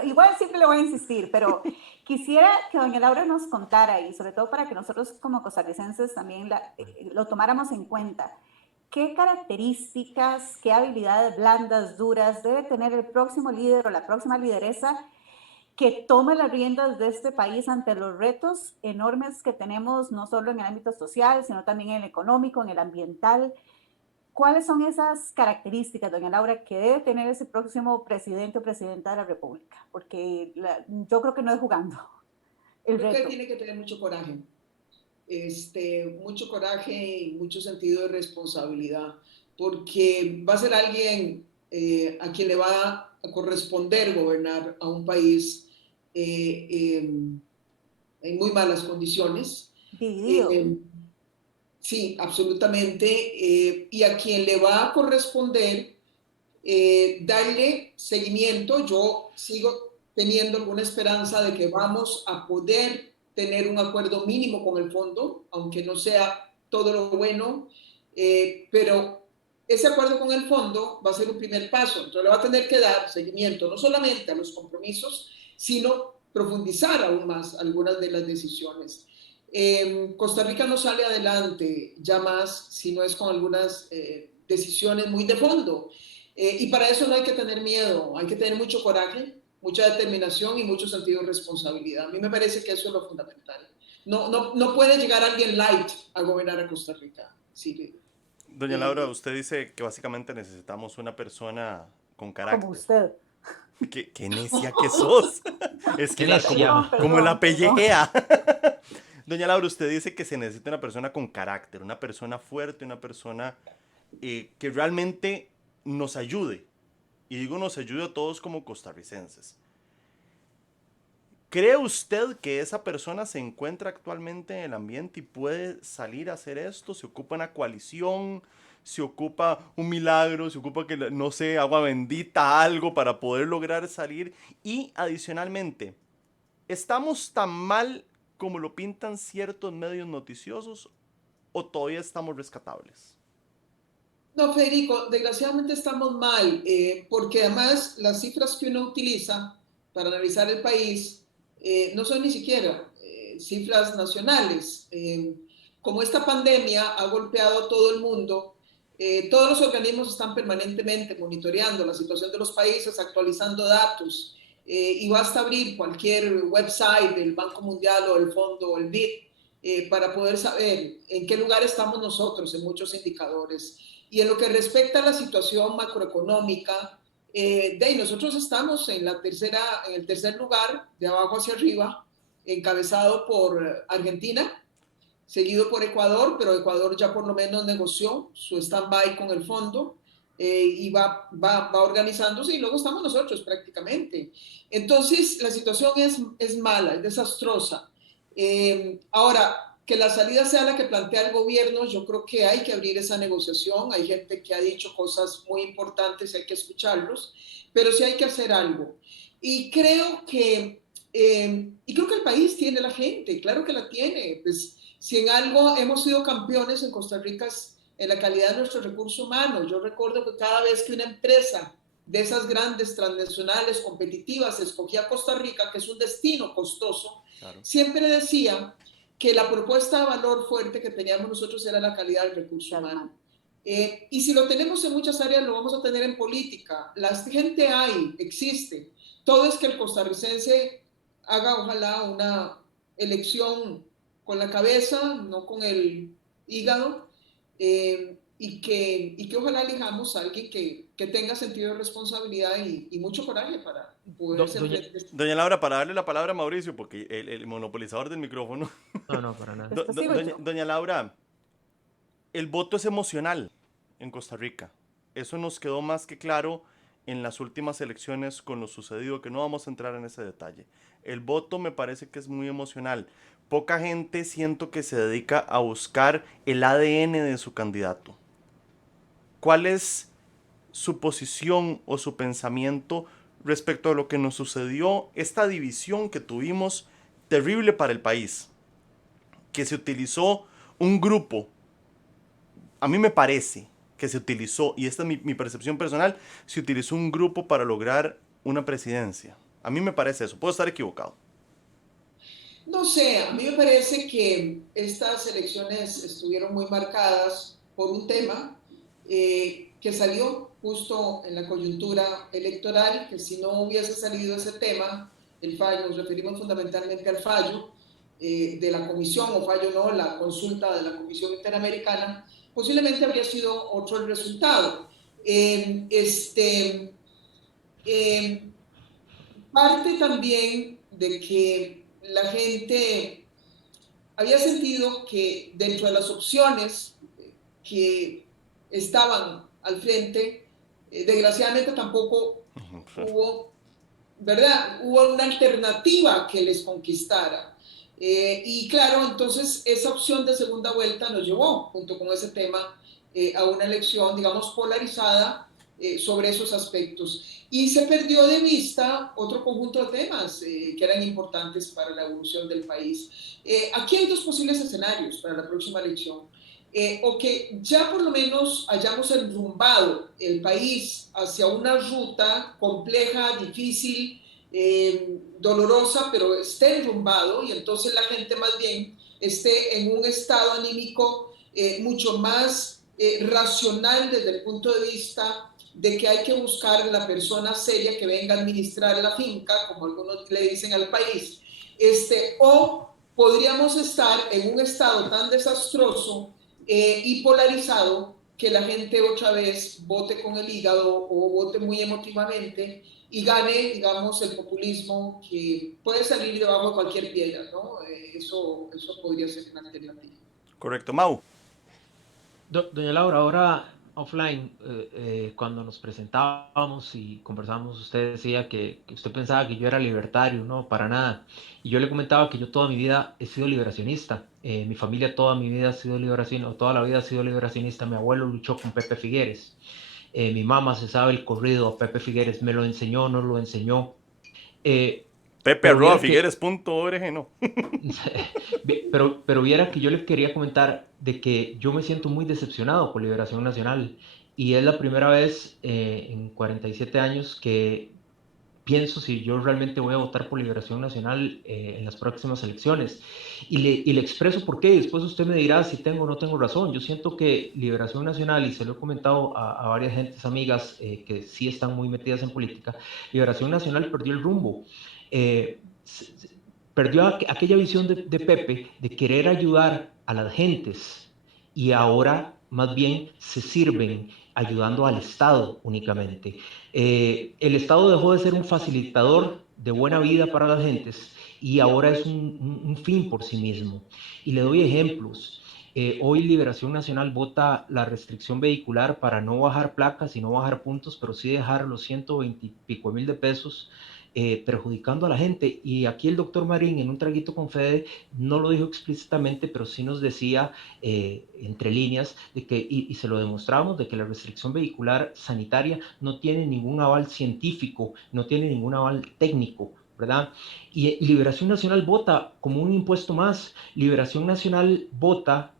igual siempre le voy a insistir, pero quisiera que doña Laura nos contara y sobre todo para que nosotros como costarricenses también lo tomáramos en cuenta. ¿Qué características, qué habilidades blandas, duras debe tener el próximo líder o la próxima lideresa que tome las riendas de este país ante los retos enormes que tenemos, no solo en el ámbito social, sino también en el económico, en el ambiental? ¿Cuáles son esas características, doña Laura, que debe tener ese próximo presidente o presidenta de la República? Porque yo creo que no es jugando el reto. Usted tiene que tener mucho coraje. Mucho coraje y mucho sentido de responsabilidad, porque va a ser alguien a quien le va a corresponder gobernar a un país en muy malas condiciones. Dividido. Sí, absolutamente. Y a quien le va a corresponder darle seguimiento. Yo sigo teniendo alguna esperanza de que vamos a poder tener un acuerdo mínimo con el fondo, aunque no sea todo lo bueno, pero ese acuerdo con el fondo va a ser un primer paso. Entonces le va a tener que dar seguimiento no solamente a los compromisos, sino profundizar aún más algunas de las decisiones. Costa Rica no sale adelante ya más si no es con algunas decisiones muy de fondo. Y para eso no hay que tener miedo, hay que tener mucho coraje, mucha determinación y mucho sentido de responsabilidad. A mí me parece que eso es lo fundamental. No puede llegar alguien light a gobernar a Costa Rica. Sí. Doña Laura, usted dice que básicamente necesitamos una persona con carácter. Como usted. ¿Qué necia que sos? Es que como la perdón. pellejea. Doña Laura, usted dice que se necesita una persona con carácter, una persona fuerte, una persona que realmente nos ayude. Y digo, nos ayude a todos como costarricenses. ¿Cree usted que esa persona se encuentra actualmente en el ambiente y puede salir a hacer esto? ¿Se ocupa una coalición? ¿Se ocupa un milagro? ¿Se ocupa que, no sé, agua bendita, algo para poder lograr salir? Y adicionalmente, ¿estamos tan mal como lo pintan ciertos medios noticiosos o todavía estamos rescatables? No, Federico, desgraciadamente estamos mal, porque además las cifras que uno utiliza para analizar el país no son ni siquiera cifras nacionales. Como esta pandemia ha golpeado a todo el mundo, todos los organismos están permanentemente monitoreando la situación de los países, actualizando datos, y basta abrir cualquier website del Banco Mundial o del Fondo o el BID para poder saber en qué lugar estamos nosotros en muchos indicadores. Y en lo que respecta a la situación macroeconómica, nosotros estamos en el tercer lugar, de abajo hacia arriba, encabezado por Argentina, seguido por Ecuador, pero Ecuador ya por lo menos negoció su stand-by con el fondo y va organizándose, y luego estamos nosotros prácticamente. Entonces, la situación es mala, es desastrosa. Ahora, que la salida sea la que plantea el gobierno. Yo creo que hay que abrir esa negociación. Hay gente que ha dicho cosas muy importantes, hay que escucharlos, pero sí hay que hacer algo. Y creo que, el país tiene la gente, claro que la tiene. Pues, si en algo hemos sido campeones en Costa Rica es en la calidad de nuestro recurso humano. Yo recuerdo que cada vez que una empresa de esas grandes transnacionales competitivas escogía Costa Rica, que es un destino costoso, claro, siempre decía que la propuesta de valor fuerte que teníamos nosotros era la calidad del recurso humano. Y si lo tenemos en muchas áreas, lo vamos a tener en política. La gente hay, existe. Todo es que el costarricense haga, ojalá, una elección con la cabeza, no con el hígado, y que ojalá elijamos a alguien que tenga sentido de responsabilidad y mucho coraje para poder ser... Doña Laura, para darle la palabra a Mauricio, porque el monopolizador del micrófono. No, para nada. Doña Laura, el voto es emocional en Costa Rica. Eso nos quedó más que claro en las últimas elecciones con lo sucedido, que no vamos a entrar en ese detalle. El voto me parece que es muy emocional. Poca gente siento que se dedica a buscar el ADN de su candidato. ¿Cuál es su posición o su pensamiento respecto a lo que nos sucedió, esta división que tuvimos terrible para el país? Que se utilizó un grupo, a mí me parece que se utilizó, y esta es mi percepción personal, se utilizó un grupo para lograr una presidencia. A mí me parece eso, puedo estar equivocado. No sé, a mí me parece que estas elecciones estuvieron muy marcadas por un tema que salió justo en la coyuntura electoral, que si no hubiese salido ese tema, el fallo, nos referimos fundamentalmente al fallo de la comisión, o fallo no, la consulta de la Comisión Interamericana, posiblemente habría sido otro el resultado. Parte también de que la gente había sentido que dentro de las opciones que estaban al frente, desgraciadamente tampoco hubo, ¿verdad? Hubo una alternativa que les conquistara. Y claro, entonces esa opción de segunda vuelta nos llevó, junto con ese tema, a una elección, digamos, polarizada sobre esos aspectos. Y se perdió de vista otro conjunto de temas que eran importantes para la evolución del país. Aquí hay dos posibles escenarios para la próxima elección. O que ya por lo menos hayamos enrumbado el país hacia una ruta compleja, difícil, dolorosa, pero esté enrumbado, y entonces la gente más bien esté en un estado anímico mucho más racional desde el punto de vista de que hay que buscar la persona seria que venga a administrar la finca, como algunos le dicen al país, o podríamos estar en un estado tan desastroso y polarizado que la gente otra vez vote con el hígado o vote muy emotivamente y gane, digamos, el populismo que puede salir debajo de cualquier piedra, ¿no? Eso podría ser una alternativa. Correcto. Mau. Doña Laura, ahora offline, cuando nos presentábamos y conversábamos, usted decía que usted pensaba que yo era libertario, no, para nada. Y yo le comentaba que yo toda mi vida he sido liberacionista. Mi familia toda mi vida ha sido liberacionista, toda la vida ha sido liberacionista. Mi abuelo luchó con Pepe Figueres. Mi mamá se sabe el corrido a Pepe Figueres, me lo enseñó, no lo enseñó. Pepe@figueres.org, no. Pero viera que yo le quería comentar de que yo me siento muy decepcionado por Liberación Nacional, y es la primera vez en 47 años que pienso si yo realmente voy a votar por Liberación Nacional en las próximas elecciones. Y le expreso por qué, y después usted me dirá si tengo o no tengo razón. Yo siento que Liberación Nacional, y se lo he comentado a varias gentes amigas que sí están muy metidas en política, Liberación Nacional perdió el rumbo. Perdió aquella visión de Pepe de querer ayudar a las gentes, y ahora más bien se sirven ayudando al Estado únicamente. El Estado dejó de ser un facilitador de buena vida para las gentes y ahora es un fin por sí mismo. Y le doy ejemplos. Hoy Liberación Nacional vota la restricción vehicular para no bajar placas y no bajar puntos, pero sí dejar los 120 y pico mil de pesos perjudicando a la gente. Y aquí el doctor Marín, en un traguito con Fede, no lo dijo explícitamente, pero sí nos decía entre líneas de que, y se lo demostramos, de que la restricción vehicular sanitaria no tiene ningún aval científico, no tiene ningún aval técnico, ¿verdad? Y Liberación Nacional vota como un impuesto más. Liberación Nacional vota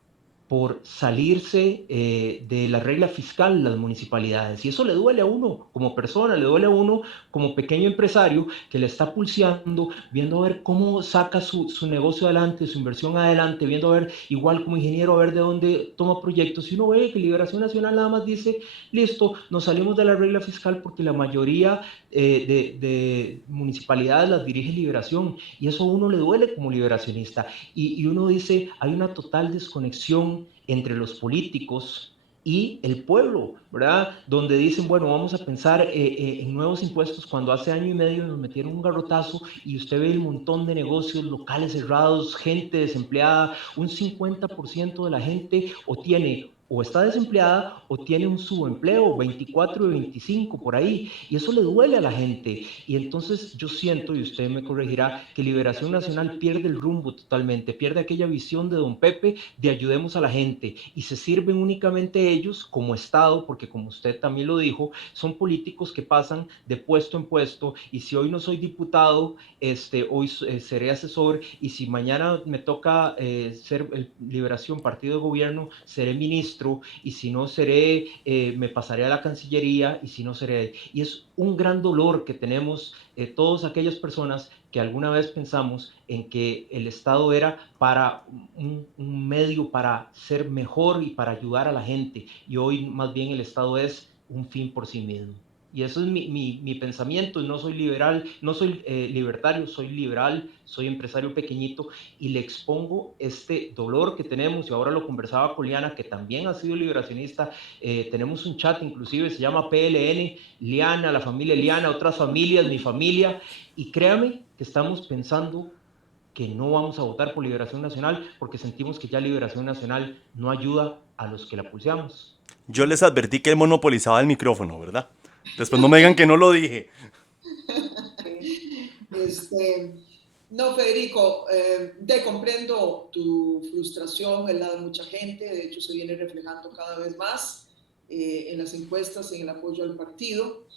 por salirse de la regla fiscal las municipalidades. Y eso le duele a uno como persona, le duele a uno como pequeño empresario que le está pulseando, viendo a ver cómo saca su negocio adelante, su inversión adelante, viendo a ver, igual como ingeniero, a ver de dónde toma proyectos. Y uno ve que Liberación Nacional nada más dice, listo, nos salimos de la regla fiscal porque la mayoría de municipalidades las dirige Liberación. Y eso a uno le duele como liberacionista. Y uno dice, hay una total desconexión entre los políticos y el pueblo, ¿verdad? Donde dicen, bueno, vamos a pensar en nuevos impuestos cuando hace año y medio nos metieron un garrotazo y usted ve el montón de negocios locales cerrados, gente desempleada, un 50% de la gente o está desempleada o tiene un subempleo, 24 de 25 por ahí, y eso le duele a la gente. Y entonces yo siento, y usted me corregirá, que Liberación Nacional pierde el rumbo totalmente, pierde aquella visión de don Pepe de ayudemos a la gente, y se sirven únicamente ellos como Estado, porque como usted también lo dijo, son políticos que pasan de puesto en puesto, y si hoy no soy diputado, hoy seré asesor, y si mañana me toca ser Liberación, partido de gobierno, seré ministro, y si no seré, me pasaré a la Cancillería, y si no seré. Y es un gran dolor que tenemos todas aquellas personas que alguna vez pensamos en que el Estado era para un medio para ser mejor y para ayudar a la gente, y hoy más bien el Estado es un fin por sí mismo. Y eso es mi pensamiento. No soy liberal, no soy libertario, soy liberal, soy empresario pequeñito, y le expongo este dolor que tenemos. Y ahora lo conversaba con Liana, que también ha sido liberacionista. Tenemos un chat inclusive, se llama PLN, Liana, la familia Liana, otras familias, mi familia, y créame que estamos pensando que no vamos a votar por Liberación Nacional porque sentimos que ya Liberación Nacional no ayuda a los que la pulseamos. Yo les advertí que él monopolizaba el micrófono, ¿verdad? Después no me digan que no lo dije. No, Federico, comprendo tu frustración, es la de mucha gente, de hecho se viene reflejando cada vez más en las encuestas, en el apoyo al partido.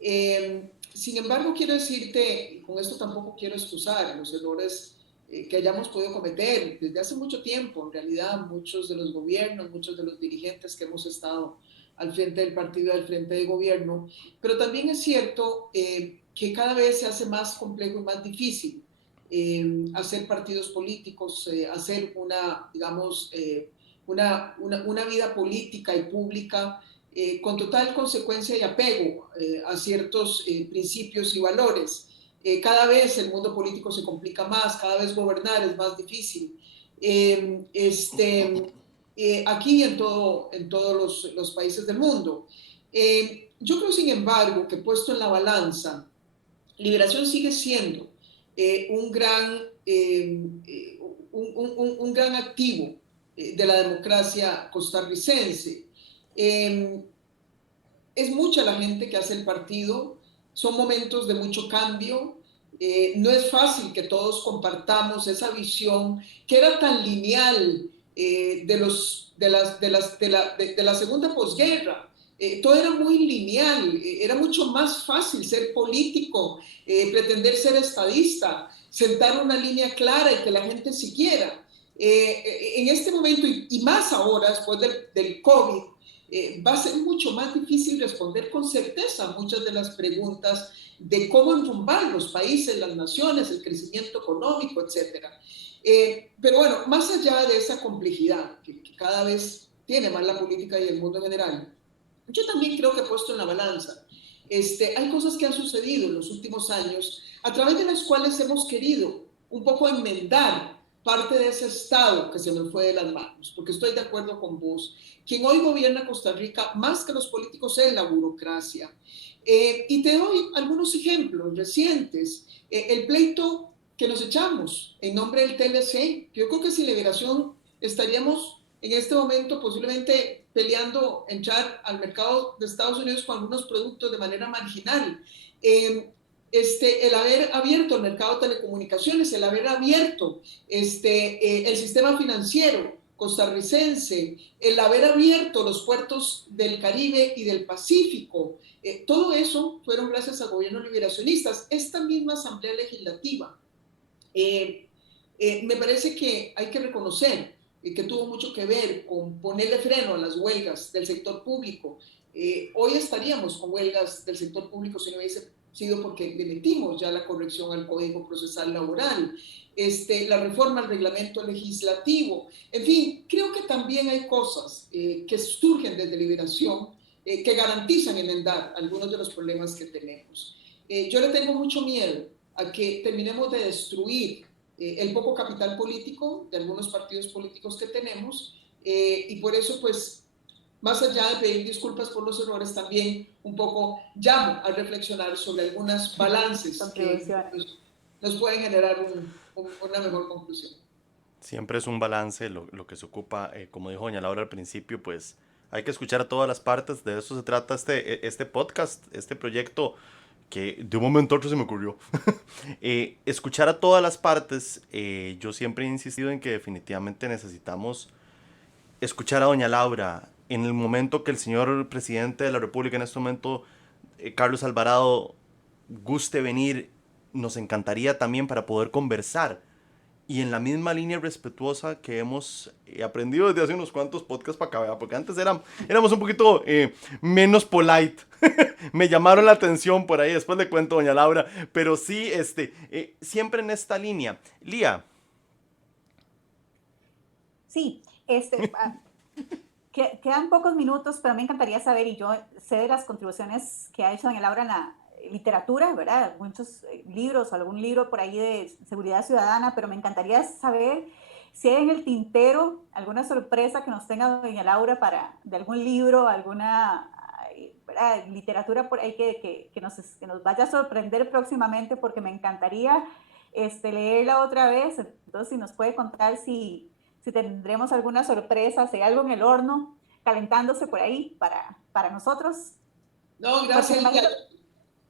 Sin embargo, quiero decirte, y con esto tampoco quiero excusar los errores que hayamos podido cometer desde hace mucho tiempo, en realidad muchos de los gobiernos, muchos de los dirigentes que hemos estado al frente del partido, al frente del gobierno, pero también es cierto que cada vez se hace más complejo y más difícil hacer partidos políticos, hacer una vida política y pública con total consecuencia y apego a ciertos principios y valores. Cada vez el mundo político se complica más, cada vez gobernar es más difícil. Aquí y en todos los países del mundo. Yo creo, sin embargo, que puesto en la balanza, Liberación sigue siendo un gran activo de la democracia costarricense. Es mucha la gente que hace el partido, son momentos de mucho cambio, no es fácil que todos compartamos esa visión que era tan lineal de la segunda posguerra. Todo era muy lineal, era mucho más fácil ser político, pretender ser estadista, sentar una línea clara y que la gente siguiera. En este momento, y más ahora, después del COVID, va a ser mucho más difícil responder con certeza muchas de las preguntas de cómo enrumbar los países, las naciones, el crecimiento económico, etc. Pero bueno, más allá de esa complejidad que cada vez tiene más la política y el mundo en general, yo también creo que he puesto en la balanza. Hay cosas que han sucedido en los últimos años a través de las cuales hemos querido un poco enmendar parte de ese Estado que se nos fue de las manos, porque estoy de acuerdo con vos. Quien hoy gobierna Costa Rica, más que los políticos, es la burocracia. Y te doy algunos ejemplos recientes. El pleito que nos echamos en nombre del TLC, que yo creo que sin Liberación estaríamos en este momento posiblemente peleando entrar al mercado de Estados Unidos con algunos productos de manera marginal. el haber abierto el mercado de telecomunicaciones, el haber abierto el sistema financiero costarricense, el haber abierto los puertos del Caribe y del Pacífico, todo eso fueron gracias a gobiernos liberacionistas. Esta misma Asamblea Legislativa, me parece que hay que reconocer que tuvo mucho que ver con ponerle freno a las huelgas del sector público. Hoy estaríamos con huelgas del sector público si no hubiese sido porque le metimos ya la corrección al Código Procesal Laboral, la reforma al reglamento legislativo. En fin, creo que también hay cosas que surgen desde Liberación que garantizan enmendar algunos de los problemas que tenemos. Yo le tengo mucho miedo a que terminemos de destruir el poco capital político de algunos partidos políticos que tenemos y por eso, pues, más allá de pedir disculpas por los errores, también un poco llamo a reflexionar sobre algunos balances que nos pueden generar una mejor conclusión. Siempre es un balance lo que se ocupa, como dijo doña Laura al principio, pues hay que escuchar a todas las partes, de eso se trata este podcast, este proyecto que de un momento a otro se me ocurrió. Escuchar a todas las partes, yo siempre he insistido en que definitivamente necesitamos escuchar a doña Laura. En el momento que el señor presidente de la República, en este momento, Carlos Alvarado, guste venir, nos encantaría también para poder conversar. Y en la misma línea respetuosa que hemos aprendido desde hace unos cuantos podcasts para acá, ¿verdad? Porque antes éramos un poquito menos polite. Me llamaron la atención por ahí, después le cuento, doña Laura. Pero sí, siempre en esta línea. Lía. Sí, quedan pocos minutos, pero me encantaría saber, y yo sé de las contribuciones que ha hecho doña Laura en la literatura, ¿verdad? Muchos libros, algún libro por ahí de seguridad ciudadana, pero me encantaría saber si hay en el tintero alguna sorpresa que nos tenga doña Laura de algún libro, alguna, ¿verdad?, literatura por ahí que nos vaya a sorprender próximamente, porque me encantaría leerla otra vez. Entonces, si nos puede contar si tendremos alguna sorpresa, si hay algo en el horno calentándose por ahí para nosotros. No, gracias.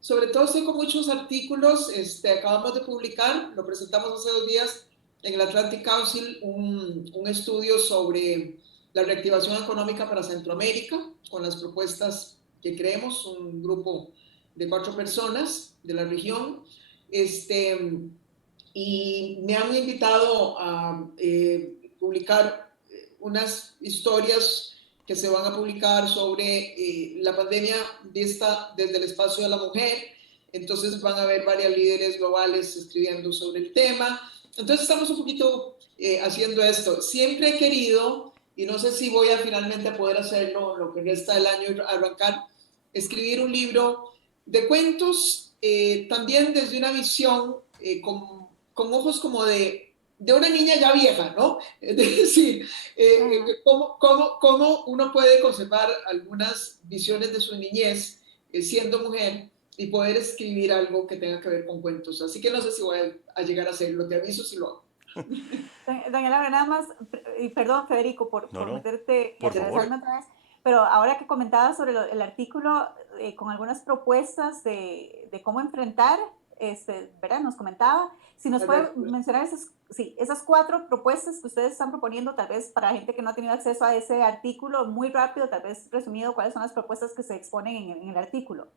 Sobre todo estoy con muchos artículos, acabamos de publicar, lo presentamos hace 2 días en el Atlantic Council, un estudio sobre la reactivación económica para Centroamérica, con las propuestas que creemos, un grupo de 4 personas de la región, y me han invitado a publicar unas historias que se van a publicar sobre la pandemia vista desde el espacio de la mujer. Entonces van a haber varios líderes globales escribiendo sobre el tema. Entonces estamos un poquito haciendo esto. Siempre he querido, y no sé si voy a finalmente poder hacerlo lo que resta del año y arrancar, escribir un libro de cuentos, también desde una visión con ojos como de una niña ya vieja, ¿no? Es decir, cómo uno puede conservar algunas visiones de su niñez siendo mujer y poder escribir algo que tenga que ver con cuentos. Así que no sé si voy a llegar a hacerlo, te aviso si lo hago. Doña Laura, nada más, y perdón, Federico, por meterte y atravesarme otra vez, pero ahora que comentaba sobre el artículo con algunas propuestas de cómo enfrentar, ¿verdad? Nos comentaba, si nos puede mencionar esas 4 propuestas que ustedes están proponiendo, tal vez para gente que no ha tenido acceso a ese artículo, muy rápido, tal vez resumido, ¿cuáles son las propuestas que se exponen en el artículo?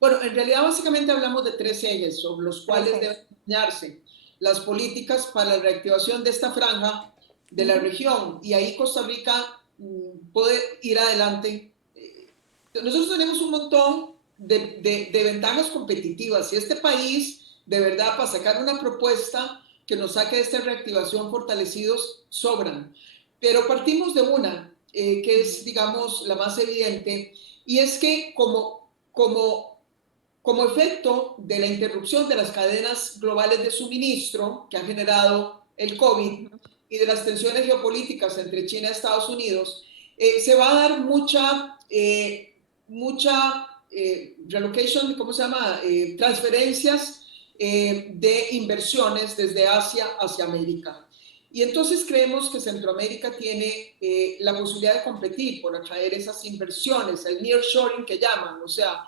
Bueno, en realidad básicamente hablamos de 3 ejes sobre los cuales deben diseñarse las políticas para la reactivación de esta franja de la región, y ahí Costa Rica puede ir adelante. Nosotros tenemos un montón de ventajas competitivas, y este país, de verdad, para sacar una propuesta que nos saque de esta reactivación fortalecidos, sobran. Pero partimos de una, que es, digamos, la más evidente, y es que como efecto de la interrupción de las cadenas globales de suministro que ha generado el COVID y de las tensiones geopolíticas entre China y Estados Unidos, se va a dar mucha relocation, ¿cómo se llama? Transferencias de inversiones desde Asia hacia América. Y entonces creemos que Centroamérica tiene la posibilidad de competir por atraer esas inversiones, el nearshoring que llaman, o sea,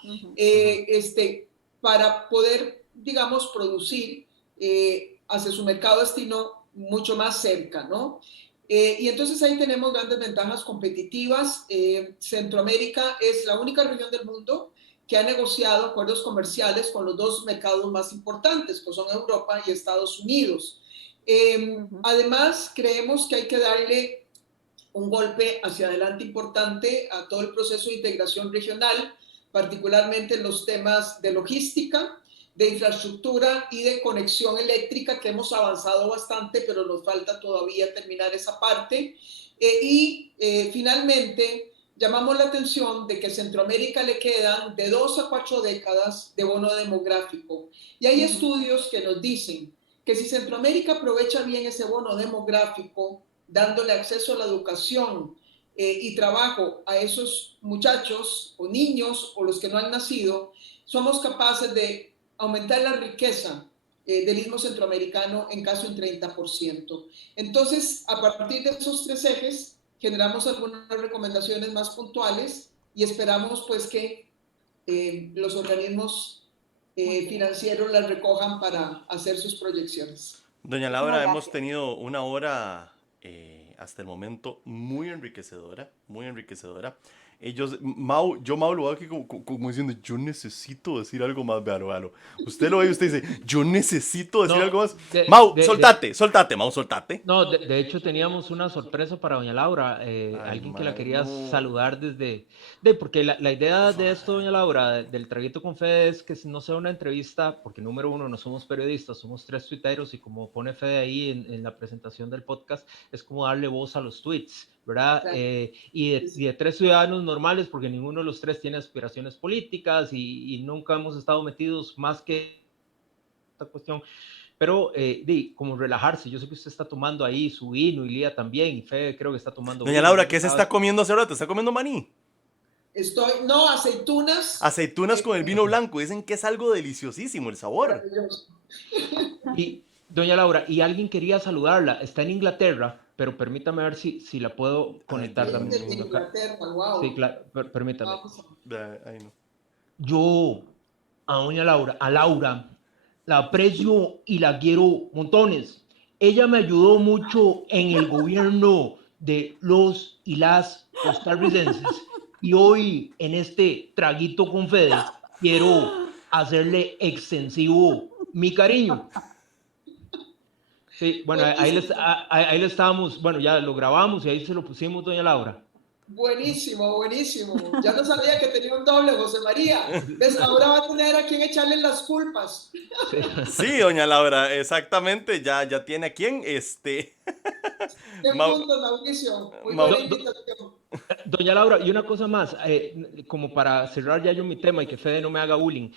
para poder digamos, producir hacia su mercado destino mucho más cerca, ¿no? Y entonces ahí tenemos grandes ventajas competitivas. Centroamérica es la única región del mundo que ha negociado acuerdos comerciales con los dos mercados más importantes, que son Europa y Estados Unidos. Además, creemos que hay que darle un golpe hacia adelante importante a todo el proceso de integración regional, particularmente en los temas de logística, de infraestructura y de conexión eléctrica, que hemos avanzado bastante, pero nos falta todavía terminar esa parte. Finalmente, llamamos la atención de que a Centroamérica le quedan de 2 a 4 décadas de bono demográfico. Y hay estudios que nos dicen que si Centroamérica aprovecha bien ese bono demográfico, dándole acceso a la educación y trabajo a esos muchachos o niños o los que no han nacido, somos capaces de aumentar la riqueza del istmo centroamericano en casi un 30%. Entonces, a partir de esos 3 ejes, generamos algunas recomendaciones más puntuales y esperamos pues que los organismos financieros las recojan para hacer sus proyecciones. Doña Laura, hemos tenido una hora hasta el momento muy enriquecedora, muy enriquecedora. Mau lo veo aquí como diciendo, yo necesito decir algo más, véalo. Usted lo ve y usted dice, yo necesito decir algo más. Mau, soltate, Mau, soltate. No, de hecho teníamos una sorpresa para doña Laura, alguien que la quería saludar porque la idea de esto, doña Laura, del Traguito con Fede, es que no sea una entrevista, porque número uno, no somos periodistas, somos 3 tuiteros, y como pone Fede ahí en la presentación del podcast, es como darle voz a los tweets, ¿verdad? Claro. Y de 3 ciudadanos normales, porque ninguno de los 3 tiene aspiraciones políticas y nunca hemos estado metidos más que esta cuestión, pero como relajarse. Yo sé que usted está tomando ahí su vino, y Lía también, y Fede creo que está tomando Doña Laura, ¿qué se está comiendo hace rato? ¿Está comiendo maní? Aceitunas. Aceitunas con el vino blanco, dicen que es algo deliciosísimo el sabor. Y doña Laura, y alguien quería saludarla, está en Inglaterra, pero permítame ver si la puedo conectar también. Wow. Sí, claro, permítame. Ahí no. Yo, a doña Laura, la aprecio y la quiero montones. Ella me ayudó mucho en el gobierno de los y las costarricenses, y hoy en este Traguito con Fede quiero hacerle extensivo mi cariño. Sí, bueno, ahí le estábamos, bueno, ya lo grabamos y ahí se lo pusimos, doña Laura. Buenísimo. Ya no sabía que tenía un doble, José María. ¿Ves? Ahora va a tener a quien echarle las culpas. Sí, doña Laura, exactamente, ya tiene a quién, Qué punto, Mauricio. Muy buena invitación. Doña Laura, y una cosa más, como para cerrar ya yo mi tema y que Fede no me haga bullying,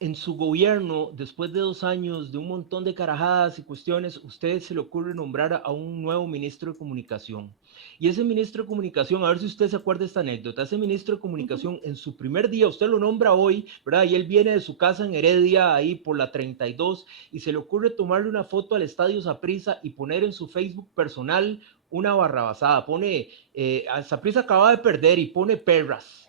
en su gobierno, después de 2 años de un montón de carajadas y cuestiones, usted se le ocurre nombrar a un nuevo ministro de comunicación. Y ese ministro de comunicación, a ver si usted se acuerda de esta anécdota, ese ministro de comunicación en su primer día, usted lo nombra hoy, ¿verdad? Y él viene de su casa en Heredia, ahí por la 32, y se le ocurre tomarle una foto al Estadio Saprissa y poner en su Facebook personal una barrabasada. Pone, Saprissa acaba de perder, y pone perras.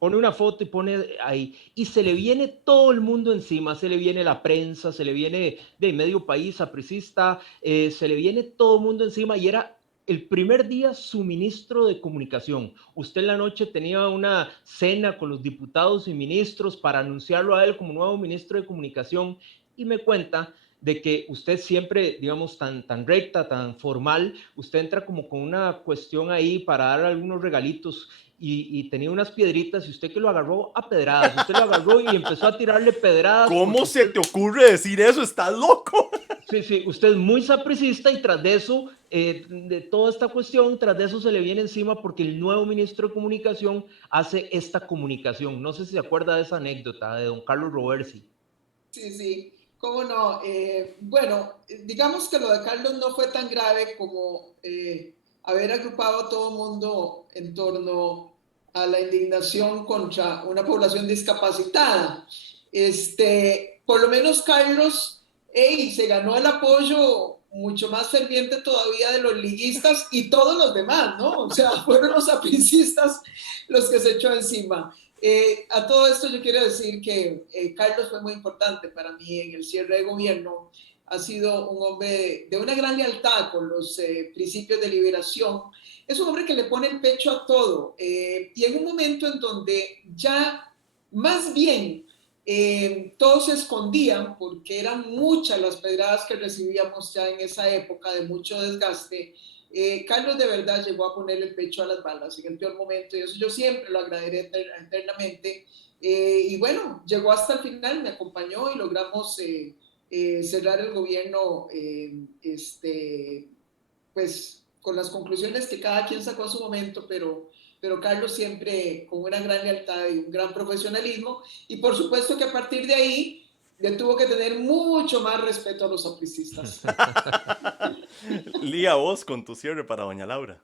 Pone una foto y pone ahí, y se le viene todo el mundo encima, se le viene la prensa, se le viene de medio país sapricista, se le viene todo el mundo encima, y era el primer día su ministro de comunicación. Usted en la noche tenía una cena con los diputados y ministros para anunciarlo a él como nuevo ministro de comunicación, y me cuenta de que usted siempre, digamos, tan recta, tan formal, usted entra como con una cuestión ahí para dar algunos regalitos, y tenía unas piedritas, y usted que lo agarró a pedradas, usted lo agarró y empezó a tirarle pedradas. ¿Cómo se te ocurre decir eso? ¿Estás loco? Sí, usted es muy sapricista, y tras de eso, de toda esta cuestión, tras de eso se le viene encima porque el nuevo ministro de comunicación hace esta comunicación. No sé si se acuerda de esa anécdota de don Carlos Roversi. Sí, cómo no. Bueno, digamos que lo de Carlos no fue tan grave como haber agrupado a todo el mundo en torno a la indignación contra una población discapacitada. Por lo menos Carlos se ganó el apoyo mucho más ferviente todavía de los liguistas y todos los demás, ¿no? O sea, fueron los sapricistas los que se echó encima. A todo esto yo quiero decir que Carlos fue muy importante para mí en el cierre de gobierno. Ha sido un hombre de una gran lealtad con los principios de liberación. Es un hombre que le pone el pecho a todo. Y en un momento en donde ya más bien todos se escondían porque eran muchas las pedradas que recibíamos ya en esa época de mucho desgaste, Carlos de verdad llegó a ponerle el pecho a las balas en el peor momento y eso yo siempre lo agradeceré eternamente. Y bueno, llegó hasta el final, me acompañó y logramos cerrar el gobierno pues con las conclusiones que cada quien sacó a su momento, pero Carlos siempre con una gran lealtad y un gran profesionalismo y por supuesto que a partir de ahí le tuvo que tener mucho más respeto a los sapricistas. Lía, vos con tu cierre para doña Laura.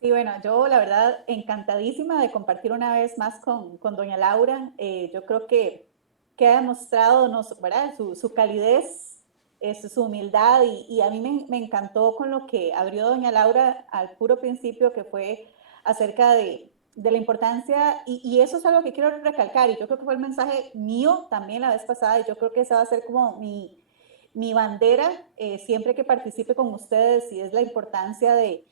Sí, bueno, yo la verdad encantadísima de compartir una vez más con doña Laura. Yo creo que ha demostrado ¿verdad? Su calidez, su humildad y a mí me encantó con lo que abrió doña Laura al puro principio, que fue acerca de la importancia, y eso es algo que quiero recalcar, y yo creo que fue el mensaje mío también la vez pasada, y yo creo que esa va a ser como mi bandera siempre que participe con ustedes, y es la importancia de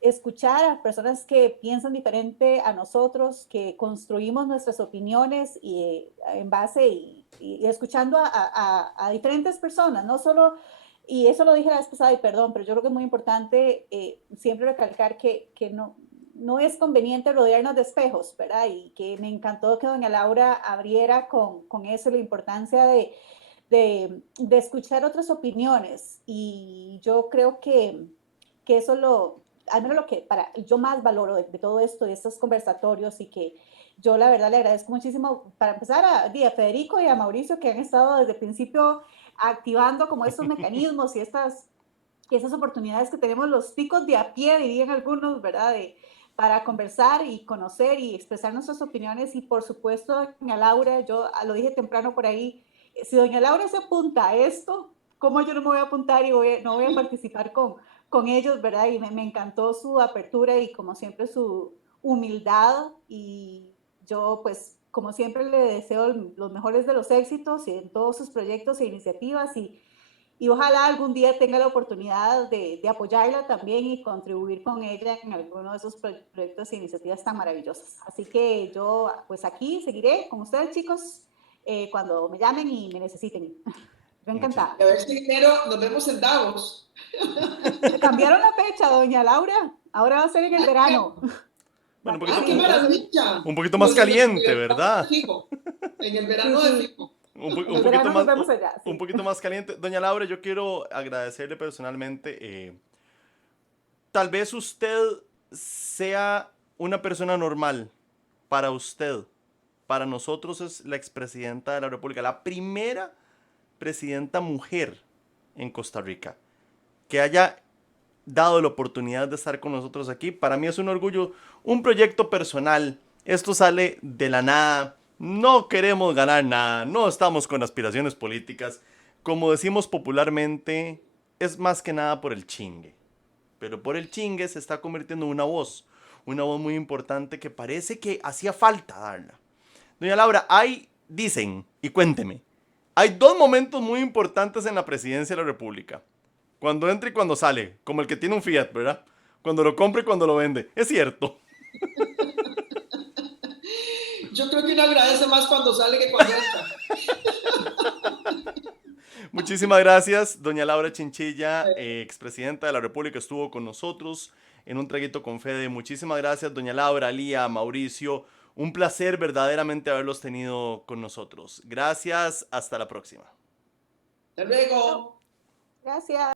escuchar a personas que piensan diferente a nosotros, que construimos nuestras opiniones y, en base y escuchando a diferentes personas, no solo, y eso lo dije la vez pasada y perdón, pero yo creo que es muy importante siempre recalcar que no es conveniente rodearnos de espejos, ¿verdad? Y que me encantó que doña Laura abriera con eso, la importancia de escuchar otras opiniones y yo creo que eso al menos lo que yo más valoro de todo esto, de estos conversatorios y que yo la verdad le agradezco muchísimo, para empezar a Federico y a Mauricio que han estado desde el principio activando como estos mecanismos y esas oportunidades que tenemos los picos de a pie, dirían algunos, ¿verdad? Para conversar y conocer y expresar nuestras opiniones y por supuesto, doña Laura, yo lo dije temprano por ahí, si doña Laura se apunta a esto, ¿cómo yo no me voy a apuntar y no voy a participar con ellos, ¿verdad? Y me encantó su apertura y como siempre su humildad y yo pues como siempre le deseo los mejores de los éxitos y en todos sus proyectos e iniciativas y ojalá algún día tenga la oportunidad de apoyarla también y contribuir con ella en alguno de esos proyectos e iniciativas tan maravillosas. Así que yo pues aquí seguiré con ustedes chicos cuando me llamen y me necesiten. Yo encantada. Y a ver si primero nos vemos en Davos. Cambiaron la fecha, doña Laura. Ahora va a ser en el verano. Bueno, ¡Qué maravilla! un poquito más caliente, ¿verdad? En el verano de fijo. Un poquito más caliente. Doña Laura, yo quiero agradecerle personalmente. Tal vez usted sea una persona normal. Para usted, para nosotros es la expresidenta de la República, la primera presidenta mujer en Costa Rica que haya dado la oportunidad de estar con nosotros aquí. Para mí es un orgullo, un proyecto personal. Esto sale de la nada. No queremos ganar nada, no estamos con aspiraciones políticas. Como decimos popularmente, es más que nada por el chingue. Pero por el chingue se está convirtiendo en una voz muy importante que parece que hacía falta darla. Doña Laura, dicen, y cuénteme, hay dos momentos muy importantes en la presidencia de la República. Cuando entra y cuando sale, como el que tiene un Fiat, ¿verdad? Cuando lo compra y cuando lo vende. Es cierto. Yo creo que uno agradece más cuando sale que cuando entra. Muchísimas gracias, doña Laura Chinchilla, expresidenta de la República, estuvo con nosotros en un traguito con Fede. Muchísimas gracias, doña Laura, Lía, Mauricio. Un placer verdaderamente haberlos tenido con nosotros. Gracias, hasta la próxima. Hasta luego. Gracias.